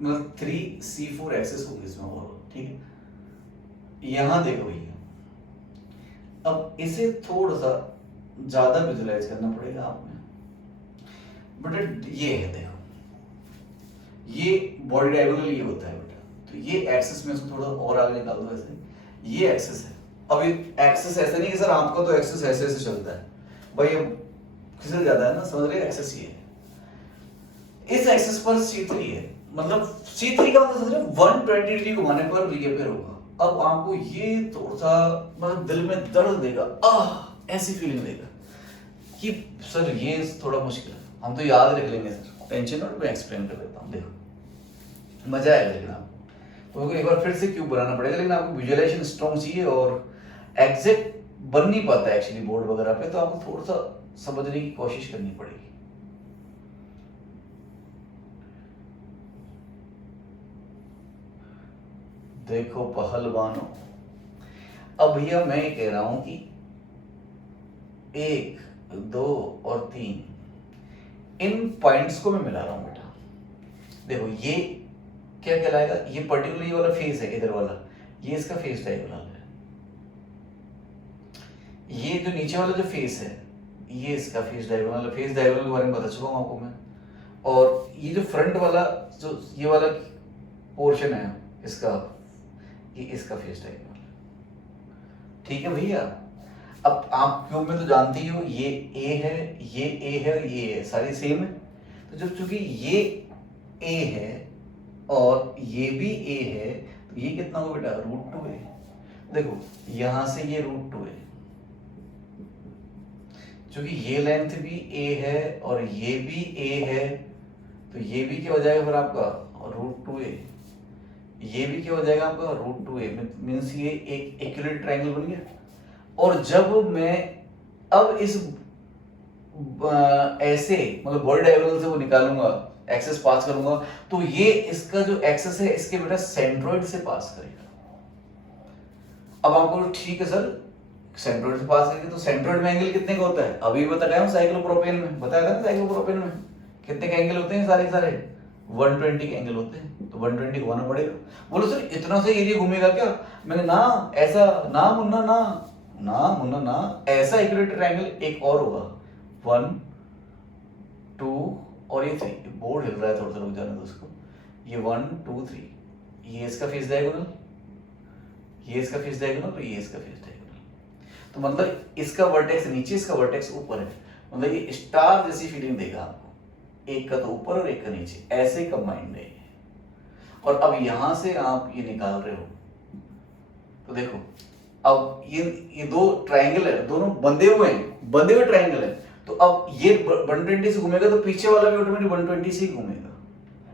मतलब 3C4 एक्सिस होगी इसमें और, ठीक है। यहां देखो भैया, अब इसे थोड़ा सा ज्यादा विजुलाइज करना पड़ेगा आपने, बट ये है देखो, ये बॉडी डायगोनल ये होता है बेटा, तो ये एक्सिस में इसको थोड़ा और आगे निकाल दो ऐसे, ये एक्सिस है। अब ये एक्सिस ऐसा नहीं कि सर आपका तो एक्सिस ऐसे ऐसे चलता है भाई, अब फिसल जाता है ना, समझ रहे, एक्सिस ये है, इस एक्सिस पर C3 है, मतलब C3 का मतलब समझ रहे 120 डिग्री घुमाने पर रीअपेयर होगा। अब आपको ये थोड़ा सा मतलब दिल में दर्द देगा, ऐसी फीलिंग देगा कि सर ये थोड़ा मुश्किल है, हम तो याद रख लेंगे सर, टेंशन और मैं एक्सप्लेन कर देता हूँ, देखो मजा आएगा। लेकिन आपको तो एक बार फिर से क्यूब बनाना पड़ेगा, लेकिन आपको विजुअलाइजेशन स्ट्रॉन्ग चाहिए और एग्जैक्ट बन नहीं पाता है एक्चुअली बोर्ड वगैरह पे, तो आपको थोड़ा सा समझने की कोशिश करनी पड़ेगी। देखो पहलवानों, अब भैया मैं ये कह रहा हूं कि 1 2 और 3 इन पॉइंट्स को मैं मिला रहा हूं बेटा। देखो ये क्या कहलाएगा, ये पर्टिकुलर ये वाला फेस है इधर वाला, ये इसका फेस डायगोनल है। ये जो नीचे वाला जो फेस है ये इसका फेस डायगोनल है, फेस डायगोनल के बारे में बता चुका हूं आपको मैं। और ये जो फ्रंट वाला जो ये वाला पोर्शन है इसका, ये इसका फेस डायगोनल, ठीक है भैया। अब आप क्यूब में तो जानते ही हो, ये ए है, ये ए है और ये है, सारी सेम है। तो जब चूंकि ये ए है और ये भी ए है, तो ये कितना होगा बेटा, √2 है। देखो यहां से ये √2 है, क्योंकि ये लेंथ भी ए है और ये भी ए है, तो ये भी क्या हो जाएगा फिर आपका √2a, ये भी क्या हो जाएगा आपका √2a, मीन्स ये एक इक्विलेटरल ट्रायंगल बन गया। और जब मैं अब इस ऐसे मतलब बॉडी डायगोनल से वो निकालूंगा, एक्सेस पास करूंगा, तो ये इसका जो एक्सेस है इसके बेटा सेंट्रोइड से पास करेगा। अब आपको ठीक है सर, सेंट्रोइड से पास करेंगे तो सेंट्रोइड में एंगल कितने का होता है, अभी बताया हूं साइक्लोप्रोपेन में, बताया था ना साइक्लोप्रोपेन में कितने के एंगल होते हैं, सारे 120 के एंगल होते हैं, तो 120 घुमाना पड़ेगा। बोलो सर इतना से एरिया घूमेगा क्या, मैंने ना ऐसा ना मुन्ना ना ना मुन्ना ना, ऐसा इक्विलेटरल ट्रायंगल एक और होगा, 1 2 और ये 3, बोर्ड हिल रहा है थोड़ा सा, रुक जाने दो उसको, ये 1 2 3, ये इसका फेस डायगोनल, ये इसका फेस डायगोनल और ये इसका फेस डायगोनल। तो मतलब इसका वर्टेक्स नीचे, इसका वर्टेक्स ऊपर है, मतलब ये स्टार जैसी फीलिंग देगा आपको, एक का तो ऊपर और एक का नीचे, ऐसे कंबाइंड है। और अब यहां से आप ये निकाल रहे हो, तो देखो अब ये दो ट्रायंगल है, दोनों बंधे हुए हैं, बंधे हुए ट्रायंगल है, तो अब ये 120 से घूमेगा तो पीछे वाला भी ऑटोमेटिक 120 से ही घूमेगा,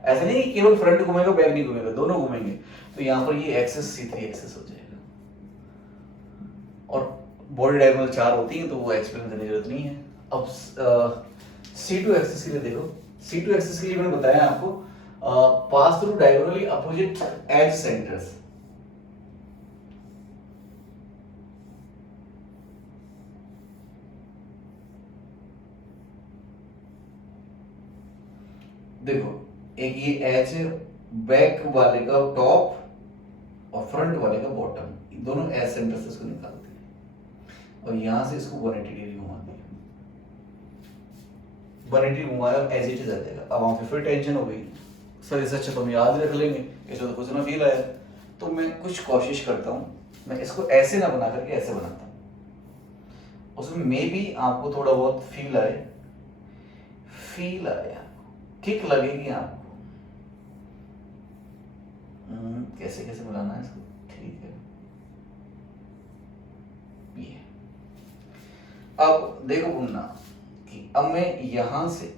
ऐसा नहीं कि केवल फ्रंट घूमेगा बैक नहीं घूमेगा, दोनों घूमेंगे। तो यहाँ पर ये एक्सेस C3 एक्सेस हो जाएगा। और बॉडी डायगोनल 4 होती है तो वो एक्सप्लेन करने की जरूरत नहीं है। अब C2 एक्सेस के लिए देखो, C2 एक्सेस के लिए मैंने बताया आपको, pass through diagonally opposite edge centres. देखो एक ये एज है, बैक वाले का टॉप और फ्रंट वाले का बॉटम, दोनों एज सेंटर से इसको निकालते हैं और यहां से इसको 180 डिग्री घुमाते हैं, 180 घुमाया एज इट इज आ जाएगा। अब वहां पे फिर टेंशन हो गई, सर इससे अच्छा तो हम याद रख लेंगे, इसमें तो कुछ ना फील आया, तो मैं कुछ कोशिश करता हूँ, मैं इसको ऐसे ना बना करके ऐसे बनाता हूँ, उसमें मे बी आपको थोड़ा बहुत फील आए, फील आया, किक लगेगी आपको, कैसे कैसे बनाना है इसको, ठीक है ये। अब देखो घूमना कि अब मैं यहां से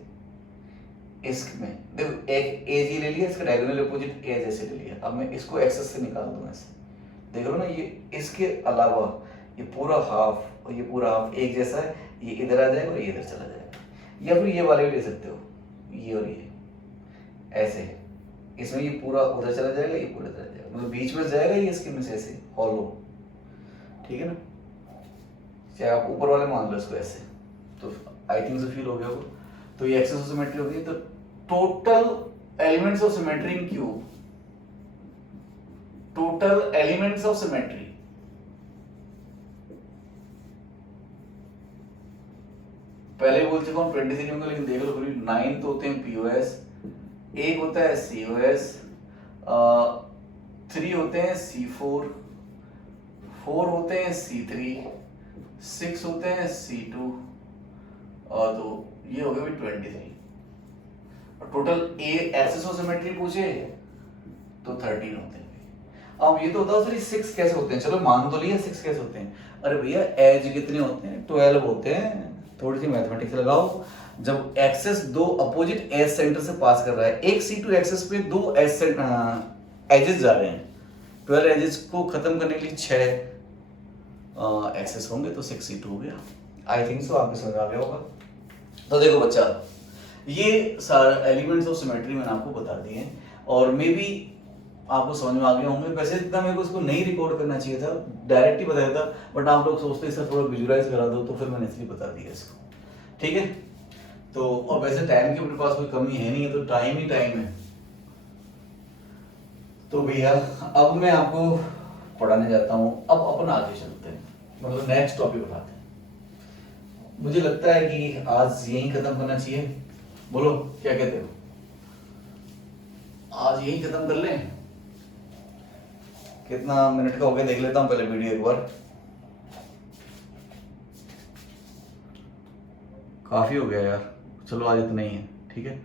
इसमें देखो एक एज ये ले लिया, इसका डायगोनल अपोजिट एज ऐसे ले लिया, अब मैं इसको एक्सेस से निकाल दूं ऐसे, देख रहे हो ना, ये इसके अलावा ये पूरा हाफ और ये पूरा हाफ एक जैसा है, ये इधर आ जाएगा और ये इधर चला जाएगा। या फिर ये वाले भी ले सकते हो, ये और ये ऐसे, इसमें ये पूरा उधर चला जाएगा, ये पूरा चला जाएगा, मतलब बीच में जाएगा ये इसके में से ऐसे हॉलो, ठीक है ना। चाहे आप ऊपर वाले मान लो इसको ऐसे, तो आई थिंक से फील हो गया होगा। तो ये एक्सेस ऑफ सिमेट्री होगी। तो total elements of symmetry in cube, total elements of symmetry पहले बोल चुका हूं 23 होंगे, लेकिन देख लो पूरी 9 तो होते हैं पीओएस, एक होता है सीओएस, 3 होते हैं C4, 4 होते हैं C3, 6 होते हैं C2, और तो ये हो गया 23। और total a axis of symmetry पूछे तो 13 होते हैं। अब ये तो बताओ सर 6 कैसे होते हैं, चलो मान तो लिया 6 कैसे होते हैं। अरे भैया एज कितने होते हैं, 12 होते हैं। थोड़ी सी मैथमेटिक्स लगाओ, जब एक्सेस दो अपोजिट एज सेंटर से पास कर रहा है, एक C2 एक्सेस पे दो एजेस जा रहे हैं, 12 एजेस को खत्म करने के लिए 6 एक्सेस होंगे, तो 6 C2 हो गया। आई थिंक सो आपको समझ आ गया होगा। तो देखो बच्चा, ये सारे एलिमेंट्स ऑफ सिमेट्री मैंने आपको बता दिए हैं, और मे बी आपको समझ में आ गए होंगे। वैसे इतना मेरे को इसको नहीं रिकॉर्ड करना चाहिए था, डायरेक्ट ही बताया था, बट आप लोग सोचते सर थोड़ा विजुअलाइज करा दो, तो फिर मैंने इसलिए बता दिया इसको, ठीक है। तो और वैसे टाइम की अपने पास कोई कमी है नहीं है, तो टाइम ही टाइम है। तो भैया अब मैं आपको पढ़ाने जाता हूँ, अब अपन आगे चलते हैं, मतलब नेक्स्ट टॉपिक उठाते हैं। मुझे लगता है कि आज यही खत्म करना चाहिए, बोलो क्या कहते हो, आज यही खत्म कर लें। कितना मिनट का हो गया देख लेता हूं पहले वीडियो एक बार। काफी हो गया यार, चलो आज इतना ही है, ठीक है।